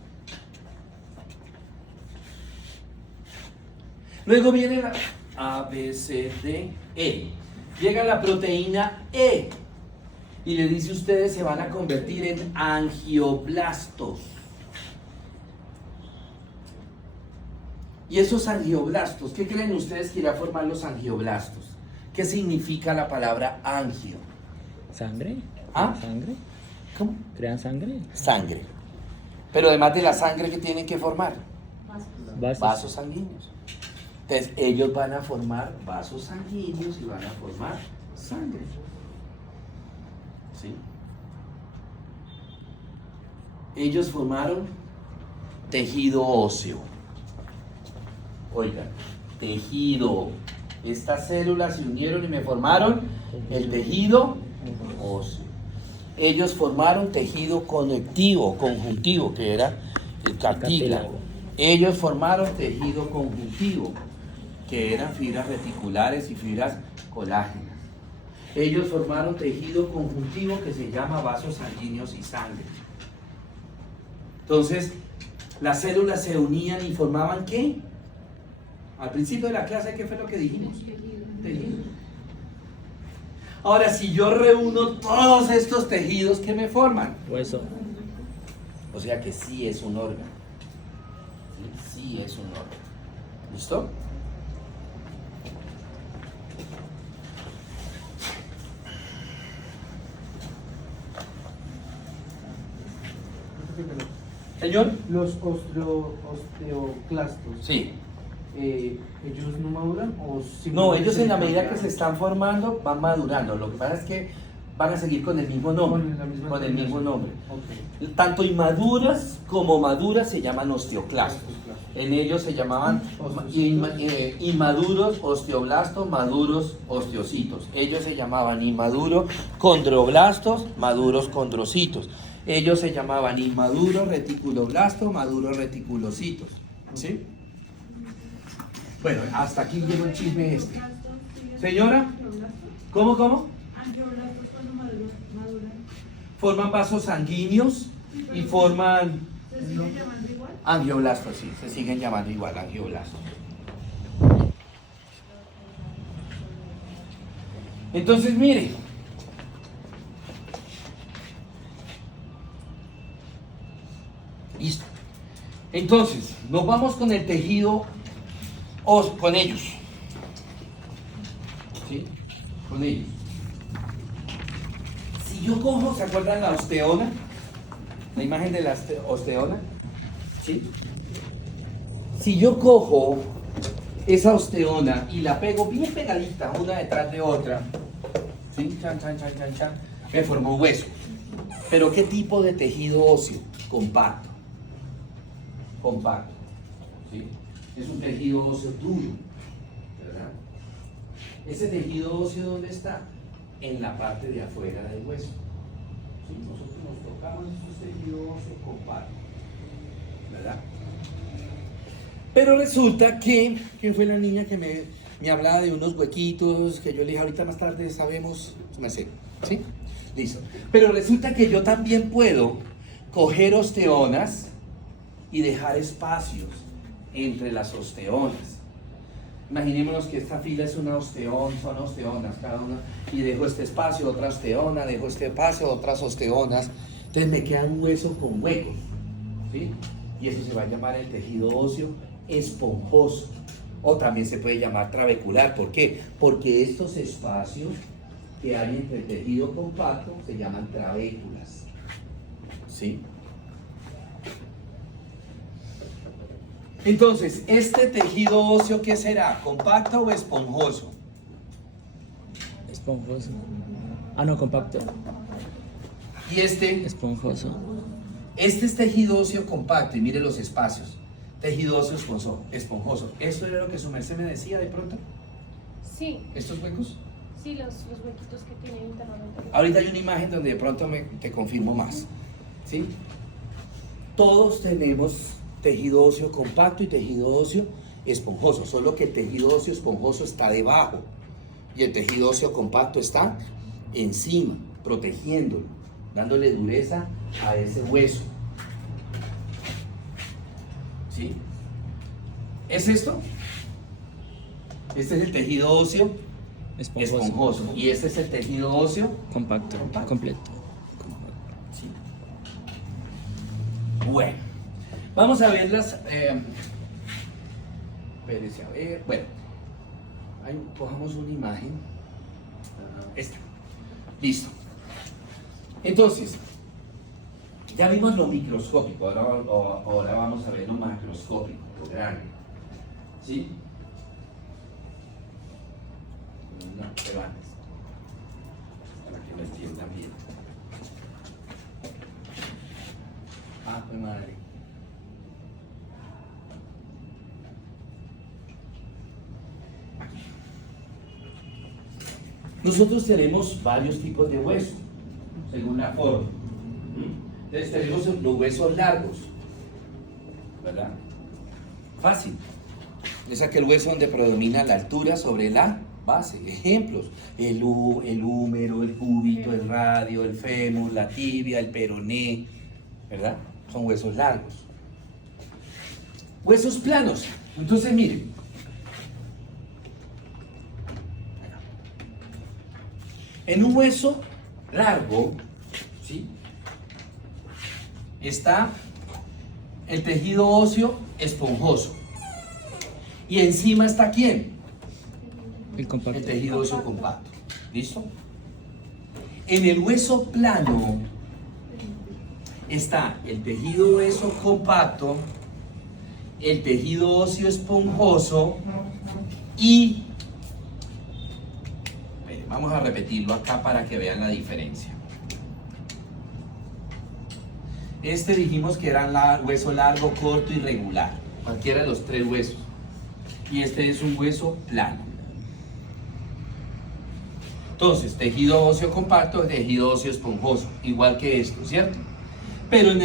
Luego viene la A, B, C, D, E. Llega la proteína E y le dice ustedes se van a convertir en angioblastos. Y esos angioblastos, ¿qué creen ustedes que irá a formar los angioblastos? ¿Qué significa la palabra angio? ¿Sangre? ¿Ah? ¿Sangre? ¿Cómo? ¿Crean sangre? Sangre. Pero además de la sangre, ¿qué tienen que formar? Vasos. Vasos sanguíneos. Entonces ellos van a formar vasos sanguíneos y van a formar sangre. ¿Sí? Ellos formaron tejido óseo. Oigan, tejido. Estas células se unieron y me formaron el tejido óseo. Ellos formaron tejido conectivo, conjuntivo, que era el cartílago. Ellos formaron tejido conjuntivo, que eran fibras reticulares y fibras colágenas. Ellos formaron tejido conjuntivo que se llama vasos sanguíneos y sangre. Entonces, las células se unían y formaban ¿qué? Al principio de la clase, ¿qué fue lo que dijimos? Tejido. Ahora, si yo reúno todos estos tejidos que me forman, Hueso. o sea que sí es un órgano. Sí es un órgano. ¿Listo? Señor. Los osteoclastos, Sí. ¿ellos no maduran o No, simplemente ellos se en la medida que cambian? se están formando van madurando. Lo que pasa es que van a seguir con el mismo nombre. Con la misma Con el mismo nombre. Ok. Tanto inmaduras como maduras se llaman osteoclastos. Osteoclastos. En ellos se llamaban inmaduros osteoblastos, maduros osteocitos. Ellos se llamaban inmaduros condroblastos, maduros condrocitos. Ellos se llamaban inmaduros reticuloblastos, maduros reticulocitos. ¿Sí? Bueno, hasta aquí llegó el chisme este. Señora, ¿cómo? Angioblastos cuando maduran, Forman vasos sanguíneos y forman ¿se siguen llamando igual? angioblastos, sí, se siguen llamando igual angioblastos. Entonces, mire, listo. Entonces, nos vamos con el tejido, con ellos. ¿Sí? Con ellos. Si yo cojo, ¿se acuerdan la osteona? La imagen de la osteona. ¿Sí? Si yo cojo esa osteona y la pego bien pegadita, una detrás de otra, ¿sí? Chan, chan, chan, chan, chan, me forma un hueso. Pero ¿qué tipo de tejido óseo? Compacto. Compacto. ¿Sí? Es un tejido óseo duro, ¿verdad? Ese tejido óseo, ¿dónde está? En la parte de afuera del hueso. ¿Sí? Nosotros nos tocamos estos tejidos óseos compactos, ¿verdad? Pero resulta que, ¿quién fue la niña que me hablaba de unos huequitos que yo le dije ahorita más tarde sabemos? Me sé, ¿sí? Listo. Pero resulta que yo también puedo coger osteonas y dejar espacios entre las osteonas. Imaginémonos que esta fila es una osteón, son osteonas cada una, y dejo este espacio, otra osteona, dejo este espacio, otras osteonas. Entonces me queda un hueso con huecos, ¿sí? Y eso se va a llamar el tejido óseo esponjoso, o también se puede llamar trabecular. ¿Por qué? Porque estos espacios que hay entre el tejido compacto se llaman trabéculas, ¿sí? Entonces, ¿este tejido óseo qué será? ¿Compacto o esponjoso? Esponjoso. Ah, no, compacto. Y este Esponjoso. es tejido óseo compacto, y mire los espacios. Tejido óseo esponjoso. ¿Esto era lo que su merced me decía de pronto? Sí, ¿Estos huecos? sí, los huequitos que tienen internamente. Ahorita hay una imagen donde de pronto te confirmo más. ¿Sí? Todos tenemos tejido óseo compacto y tejido óseo esponjoso, solo que el tejido óseo esponjoso está debajo y el tejido óseo compacto está encima, protegiéndolo, dándole dureza a ese hueso. ¿Sí? ¿Es esto? Este es el tejido óseo Esponjoso. esponjoso y este es el tejido óseo Compacto. Compacto. Completo. Sí. Bueno, vamos a ver las. Espérese, a ver. Bueno, ahí cojamos una imagen. Esta. Listo. Entonces, ya vimos lo microscópico, ahora vamos a ver lo macroscópico, lo grande. ¿Sí? No, pero antes. Para que lo entiendan bien. Ah, pues madre. Nosotros tenemos varios tipos de hueso, según la forma. Entonces tenemos los huesos largos, ¿verdad? Fácil. Es aquel hueso donde predomina la altura sobre la base. Ejemplos: el húmero, el cúbito, el radio, el fémur, la tibia, el peroné, ¿verdad? Son huesos largos. Huesos planos. Entonces miren. En un hueso largo, ¿sí?, está el tejido óseo esponjoso. Y encima está ¿quién? El compacto. El tejido óseo compacto. ¿Listo? En el hueso plano está el tejido óseo compacto, el tejido óseo esponjoso y... Vamos a repetirlo acá para que vean la diferencia. Este dijimos que era hueso largo, corto y regular. Cualquiera de los tres huesos. Y este es un hueso plano. Entonces, tejido óseo compacto, tejido óseo esponjoso, igual que esto, ¿cierto? Pero en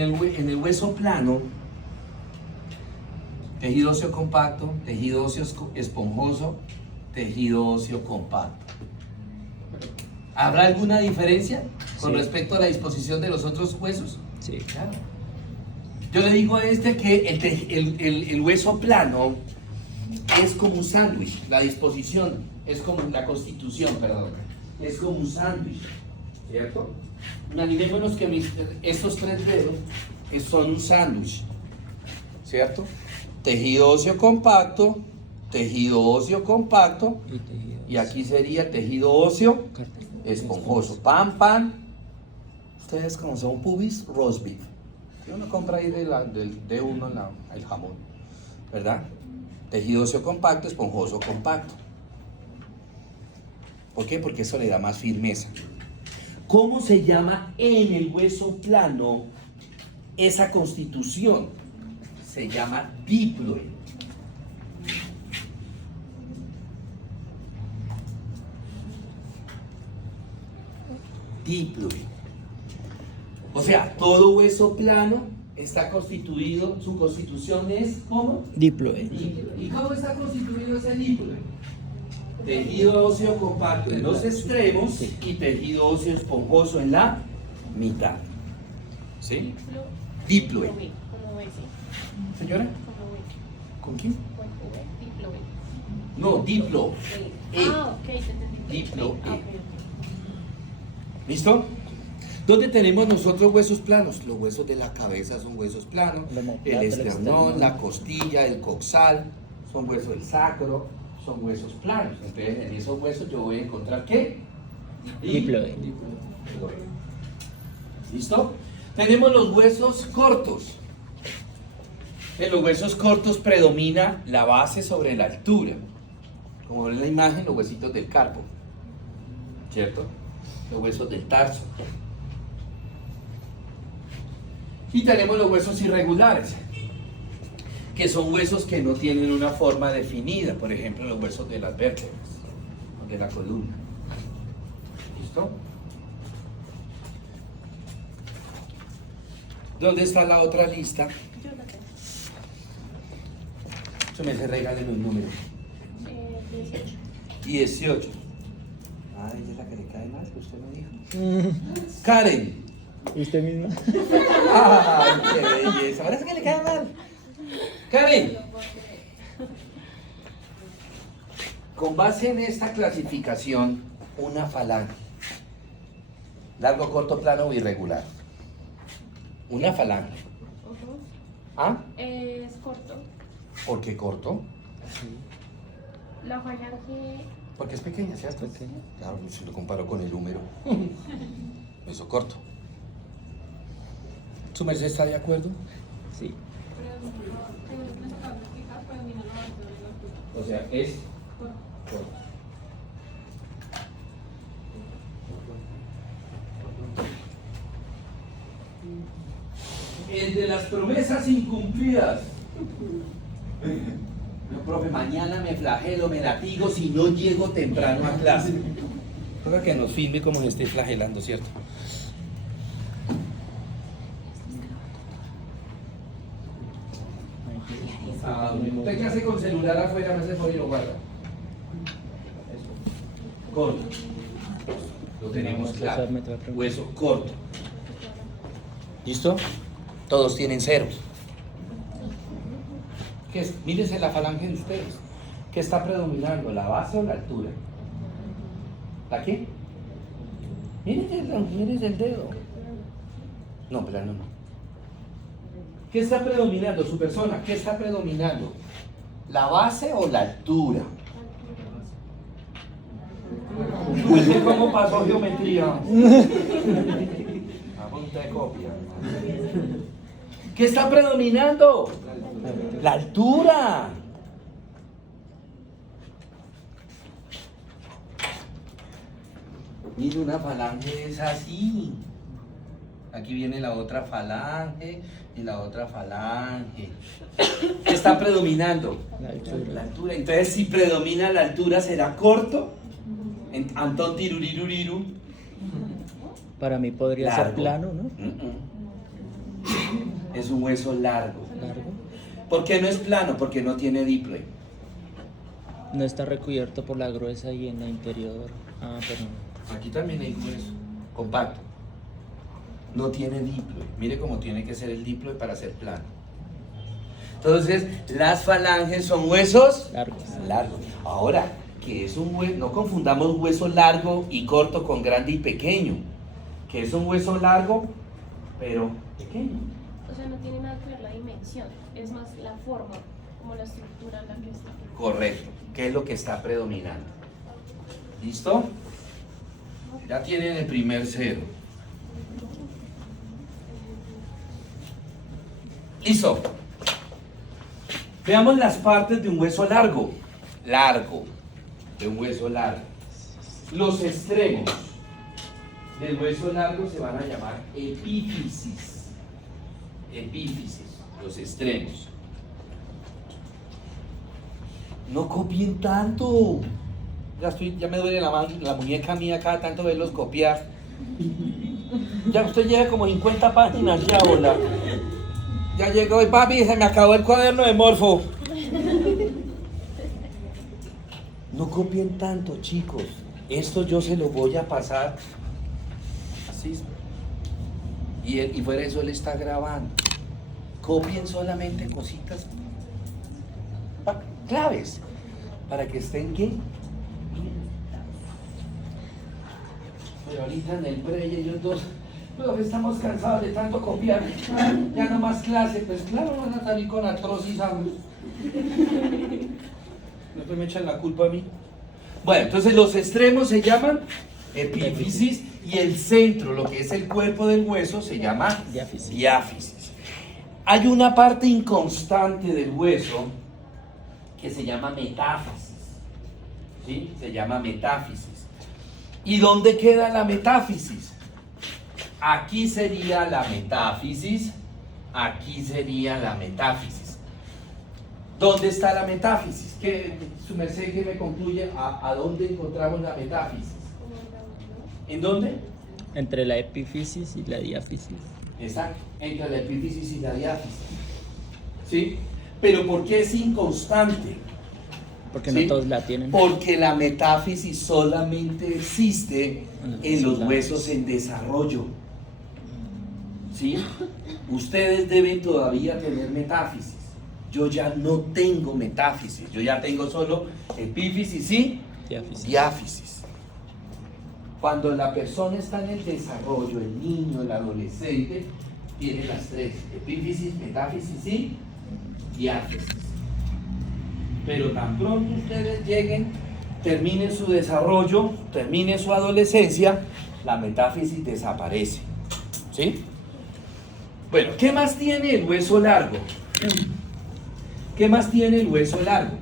el hueso plano, tejido óseo compacto, tejido óseo esponjoso, tejido óseo compacto. ¿Habrá alguna diferencia con Sí. respecto a la disposición de los otros huesos? Sí. Claro. Yo le digo a este que el hueso plano es como un sándwich, la disposición es como la constitución, perdón, es como un sándwich, ¿cierto? Imaginémonos que estos tres dedos son un sándwich, ¿cierto? Tejido óseo compacto, tejido óseo compacto, Y tejido. y aquí sería tejido óseo esponjoso. Pan, pan. Ustedes como son pubis, roast beef. Y uno compra ahí de uno el jamón, ¿verdad? Tejido óseo compacto, esponjoso compacto. ¿Por qué? Porque eso le da más firmeza. ¿Cómo se llama en el hueso plano esa constitución? Se llama diploe. Diploe. O sea, todo hueso plano está constituido, su constitución es ¿cómo? Diploe. ¿Y cómo está constituido ese diploe? Tejido óseo compacto en los extremos y tejido óseo esponjoso en la mitad. ¿Sí? Diploe. Como ese, ¿Señora? como ese. ¿Con quién? Diploe. No, diplo. Ah, ok, te entendí. Diploe. Ah, ok, ¿Listo? ¿Dónde tenemos nosotros huesos planos? Los huesos de la cabeza son huesos planos, La omoplata, el el esternón, esternón. la costilla, el coxal, son huesos del sacro, son huesos planos. Entonces, en esos huesos yo voy a encontrar ¿qué? Diploe. ¿Listo? Tenemos los huesos cortos. En los huesos cortos predomina la base sobre la altura. Como ven en la imagen, los huesitos del carpo. ¿Cierto? Los huesos del tarso. Y tenemos los huesos irregulares, que son huesos que no tienen una forma definida. Por ejemplo, los huesos de las vértebras, o de la columna. ¿Listo? ¿Dónde está la otra lista? yo la tengo. Se me regalen un número. 18. 18. Ah, ella es la que le cae mal, que usted me dijo. Karen. ¿Usted misma? Ay, qué belleza. Ahora es que le cae mal. Karen. Con base en esta clasificación, una falange. Largo, corto, plano o irregular. Una falange. Ojo. ¿Ah? Es corto. ¿Por qué corto? La falange. Porque es pequeña, ¿cierto? Pequeña. Claro, si lo comparo con el húmero. Eso corto. ¿Su merced está de acuerdo? Sí. O sea, es corto. El de las promesas incumplidas. No, profe, mañana me flagelo, me latigo si no llego temprano a clase. Toca que nos filme como se esté flagelando, ¿cierto? ¿Usted qué hace con celular afuera? No se fue y lo guarda. Eso. Corto. Lo tenemos claro. Hueso corto. ¿Listo? Todos tienen ceros. ¿Qué es? Mírense la falange de ustedes. ¿Qué está predominando? ¿La base o la altura? ¿La qué? Mire el dedo. No, plano no. ¿Qué está predominando su persona? ¿Qué está predominando? ¿La base o la altura? ¿Usted cómo pasó geometría? A punta de copia. ¿Qué está predominando? La altura. Mire, una falange es así. Aquí viene la otra falange y la otra falange. ¿Qué está predominando? La altura. La altura. Entonces, si predomina la altura, ¿será corto? Antón tiruriruriru. Para mí podría ser Largo. plano, ¿no? Es un hueso largo. Largo. ¿Por qué no es plano? Porque no tiene diple. No está recubierto por la gruesa y en la interior. Ah, pero Aquí también hay hueso. Compacto. No tiene diploe. Mire cómo tiene que ser el diploe para ser plano. Entonces, las falanges son huesos largos. largos. Ahora, que es un hueso, no confundamos hueso largo y corto con grande y pequeño. Que es un hueso largo, pero pequeño. O sea, no tiene nada que ver la dimensión, es más la forma, como la estructura en la que está. Correcto. ¿Qué es lo que está predominando? ¿Listo? Ya tienen el primer cero. Listo. Veamos las partes de un hueso largo. Largo. De un hueso largo. Los extremos del hueso largo se van a llamar epífisis. Epífisis. Los extremos. No copien tanto. Ya me duele la muñeca mía cada tanto verlos copiar. Ya usted lleva como 50 páginas ya, hola. Ya llegó y papi, se me acabó el cuaderno de Morfo. No copien tanto, chicos. Esto yo se lo voy a pasar así. Y fuera de eso él está grabando. Copien solamente cositas claves para que estén ¿qué? Pero ahorita en el pre ellos dos, pero estamos cansados de tanto copiar, ya no más clase, pues claro, van a salir con artrosis ambos. Después me echan la culpa a mí. Bueno, entonces los extremos se llaman epífisis y el centro, lo que es el cuerpo del hueso, se llama Diáfisis. diáfisis. Hay una parte inconstante del hueso que se llama metáfisis. ¿Sí? Se llama metáfisis. ¿Y dónde queda la metáfisis? Aquí sería la metáfisis, aquí sería la metáfisis. ¿Dónde está la metáfisis? Su merced que me concluye a dónde encontramos la metáfisis. ¿En dónde? Entre la epífisis y la diáfisis. Exacto, entre la epífisis y la diáfisis. ¿Sí? Pero ¿por qué es inconstante? Porque ¿Sí? no todos la tienen. Porque la metáfisis solamente existe en los Sí, huesos en desarrollo. ¿Sí? Ustedes deben todavía tener metáfisis. Yo ya no tengo metáfisis, yo ya tengo solo epífisis y Diáfisis. diáfisis. Cuando la persona está en el desarrollo, el niño, el adolescente, tiene las tres: epífisis, metáfisis y diáfisis. Pero tan pronto ustedes lleguen, terminen su desarrollo, terminen su adolescencia, la metáfisis desaparece. ¿Sí? Bueno, ¿qué más tiene el hueso largo? ¿Qué más tiene el hueso largo?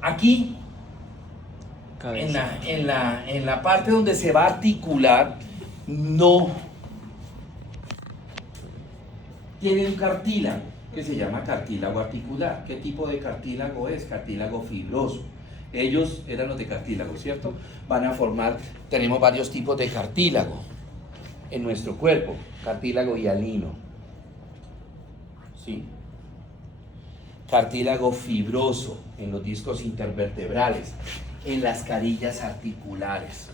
Aquí, Cabeza. en la parte donde se va a articular, no tiene un cartílago que se llama cartílago articular. ¿Qué tipo de cartílago es? Cartílago fibroso. Ellos eran los de cartílago, ¿cierto? Van a formar, tenemos varios tipos de cartílago en nuestro cuerpo. Cartílago hialino. ¿Sí? Cartílago fibroso en los discos intervertebrales, en las carillas articulares.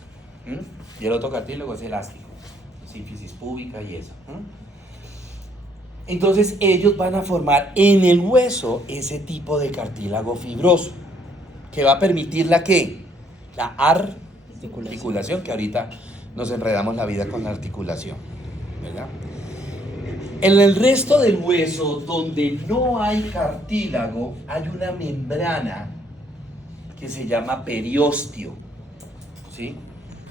¿Mm? Y el otro cartílago es elástico, sínfisis púbica y eso. Entonces ellos van a formar en el hueso ese tipo de cartílago fibroso, que va a permitir la ¿qué? La articulación, que ahorita nos enredamos la vida con la articulación, ¿verdad? En el resto del hueso, donde no hay cartílago, hay una membrana que se llama periósteo, ¿sí?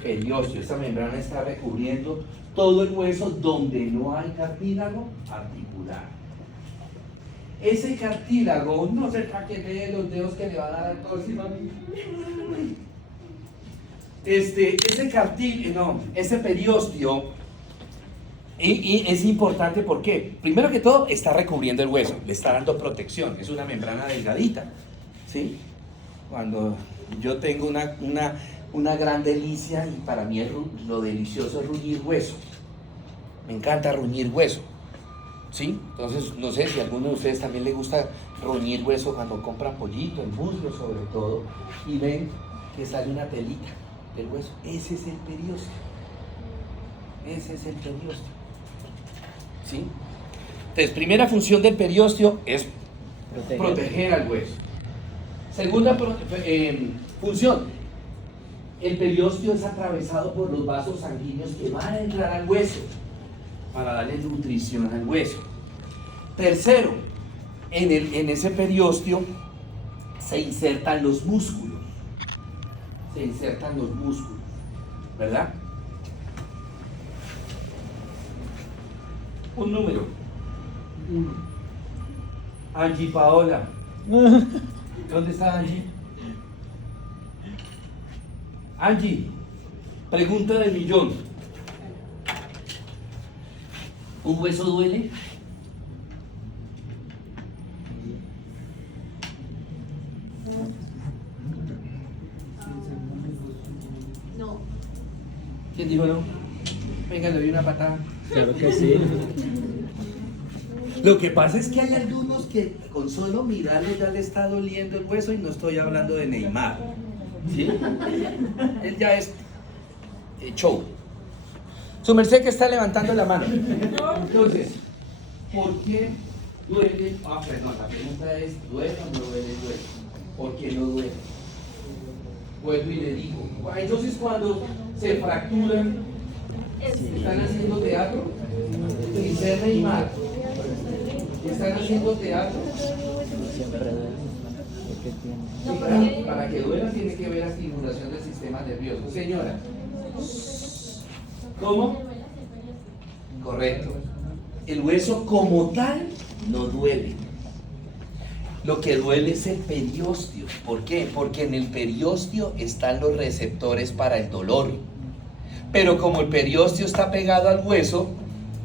Periósteo, esta membrana está recubriendo todo el hueso donde no hay cartílago articular. Ese cartílago, no se traquetee los dedos que le va a dar al torso. Ese periósteo, y es importante porque, primero que todo, está recubriendo el hueso, le está dando protección, es una membrana delgadita, ¿sí? Cuando yo tengo una gran delicia, y para mí lo delicioso es ruñir hueso, me encanta ruñir hueso, ¿sí? Entonces, no sé si a alguno de ustedes también le gusta ruñir hueso cuando compran pollito, el muslo sobre todo, y ven que sale una telita del hueso. Ese es el periósteo. Ese es el periósteo. ¿Sí? Entonces, primera función del periósteo es proteger al hueso. Segunda función, el periósteo es atravesado por los vasos sanguíneos que van a entrar al hueso para darle nutrición al hueso. Tercero, en ese periósteo se insertan los músculos. Se insertan los músculos, ¿verdad? Un número. Angie Paola. ¿Dónde está Angie? Angie, pregunta del millón. ¿Un hueso duele? No. ¿Quién dijo no? Venga, le doy una patada. Claro que sí. Lo que pasa es que hay algunos que con solo mirarlo ya le está doliendo el hueso, y no estoy hablando de Neymar, ¿sí? Él ya es show. Su merced que está levantando la mano. Entonces, ¿por qué duele? Perdón, la pregunta es, ¿duele o no duele el hueso? ¿Por qué no duele? Vuelvo y le digo. Entonces, cuando se fracturan, ¿están haciendo teatro? Sin ser Neymar. ¿Están haciendo teatro? Siempre duele. Sí, para que duela tiene que haber estimulación del sistema nervioso. Señora, ¿cómo? Correcto. El hueso como tal no duele. Lo que duele es el periósteo. ¿Por qué? Porque en el periósteo están los receptores para el dolor. Pero como el periósteo está pegado al hueso,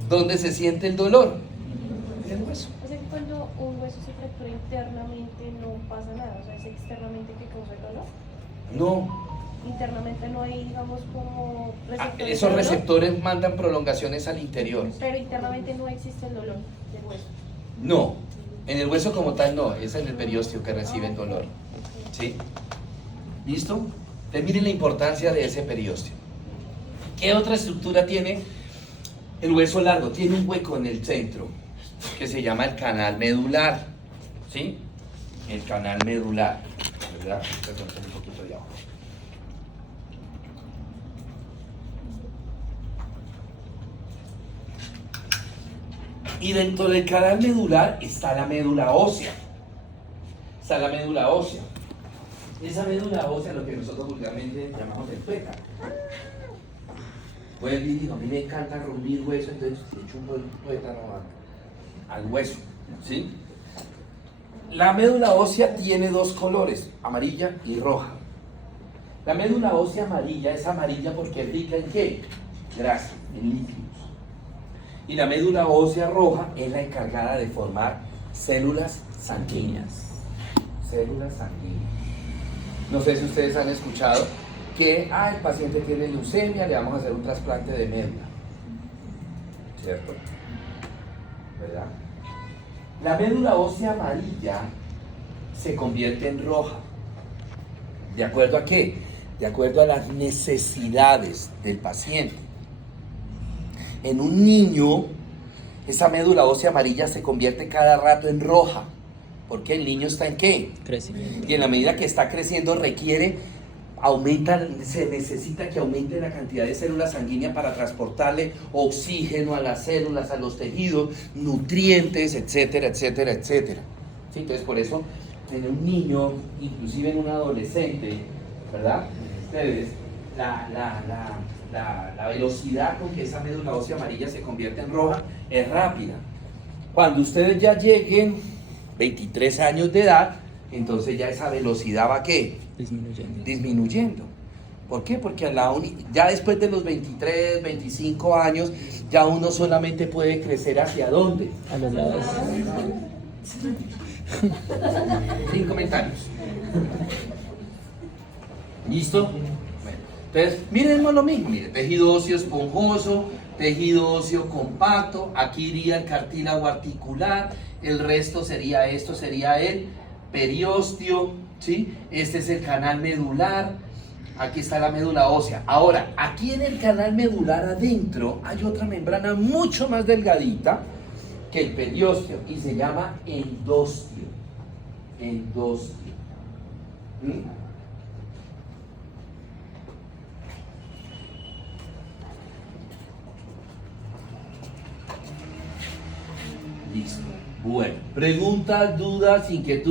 ¿dónde se siente el dolor? En el hueso. O sea que cuando un hueso se fractura internamente no pasa nada, o sea, es externamente que causa el dolor. No. Internamente no hay, digamos, como receptores. Esos de dolor, receptores mandan prolongaciones al interior. pero internamente no existe el dolor del hueso. No, en el hueso como tal no, es en el periósteo que recibe el dolor. ¿Sí? ¿Listo? Entonces miren la importancia de ese periósteo. ¿Qué otra estructura tiene el hueso largo? Tiene un hueco en el centro que se llama el canal medular. ¿Sí? El canal medular. ¿Verdad? Perdón, un poquito de agua. Y dentro del canal medular está la médula ósea. Está la médula ósea. Esa médula ósea, lo que nosotros vulgarmente llamamos el tuétano. Pues a mí me encanta ruñir hueso, entonces le echo un tuétano al hueso, ¿sí? La médula ósea tiene dos colores, amarilla y roja. La médula ósea amarilla es amarilla porque es rica en ¿qué? Grasa, en lípidos. Y la médula ósea roja es la encargada de formar células sanguíneas. Células sanguíneas. No sé si ustedes han escuchado que el paciente tiene leucemia, le vamos a hacer un trasplante de médula. ¿Cierto? ¿Verdad? La médula ósea amarilla se convierte en roja. ¿De acuerdo a qué? De acuerdo a las necesidades del paciente. En un niño, esa médula ósea amarilla se convierte cada rato en roja. Porque el niño está en ¿qué? Crecimiento. Y en la medida que está creciendo requiere se necesita que aumente la cantidad de células sanguíneas para transportarle oxígeno a las células, a los tejidos, nutrientes, etcétera, etcétera, etcétera. ¿Sí? Entonces, por eso, en un niño, inclusive en un adolescente, ¿verdad? Ustedes, la velocidad con que esa médula ósea amarilla se convierte en roja es rápida. Cuando ustedes ya lleguen 23 años de edad, entonces ya esa velocidad va, ¿qué? Disminuyendo. Disminuyendo. ¿Por qué? Porque ya después de los 23, 25 años, ya uno solamente puede crecer ¿hacia dónde? A los lados. Sin comentarios. ¿Listo? Bueno, entonces, miren lo mismo, miren, tejido óseo esponjoso, tejido óseo compacto, aquí iría el cartílago articular, el resto sería, esto sería el periósteo, ¿sí? Este es el canal medular, aquí está la médula ósea. Ahora, aquí en el canal medular adentro hay otra membrana mucho más delgadita que el periósteo y se llama endostio. Endostio. ¿Mm? Listo. Bueno, preguntas, dudas, inquietudes.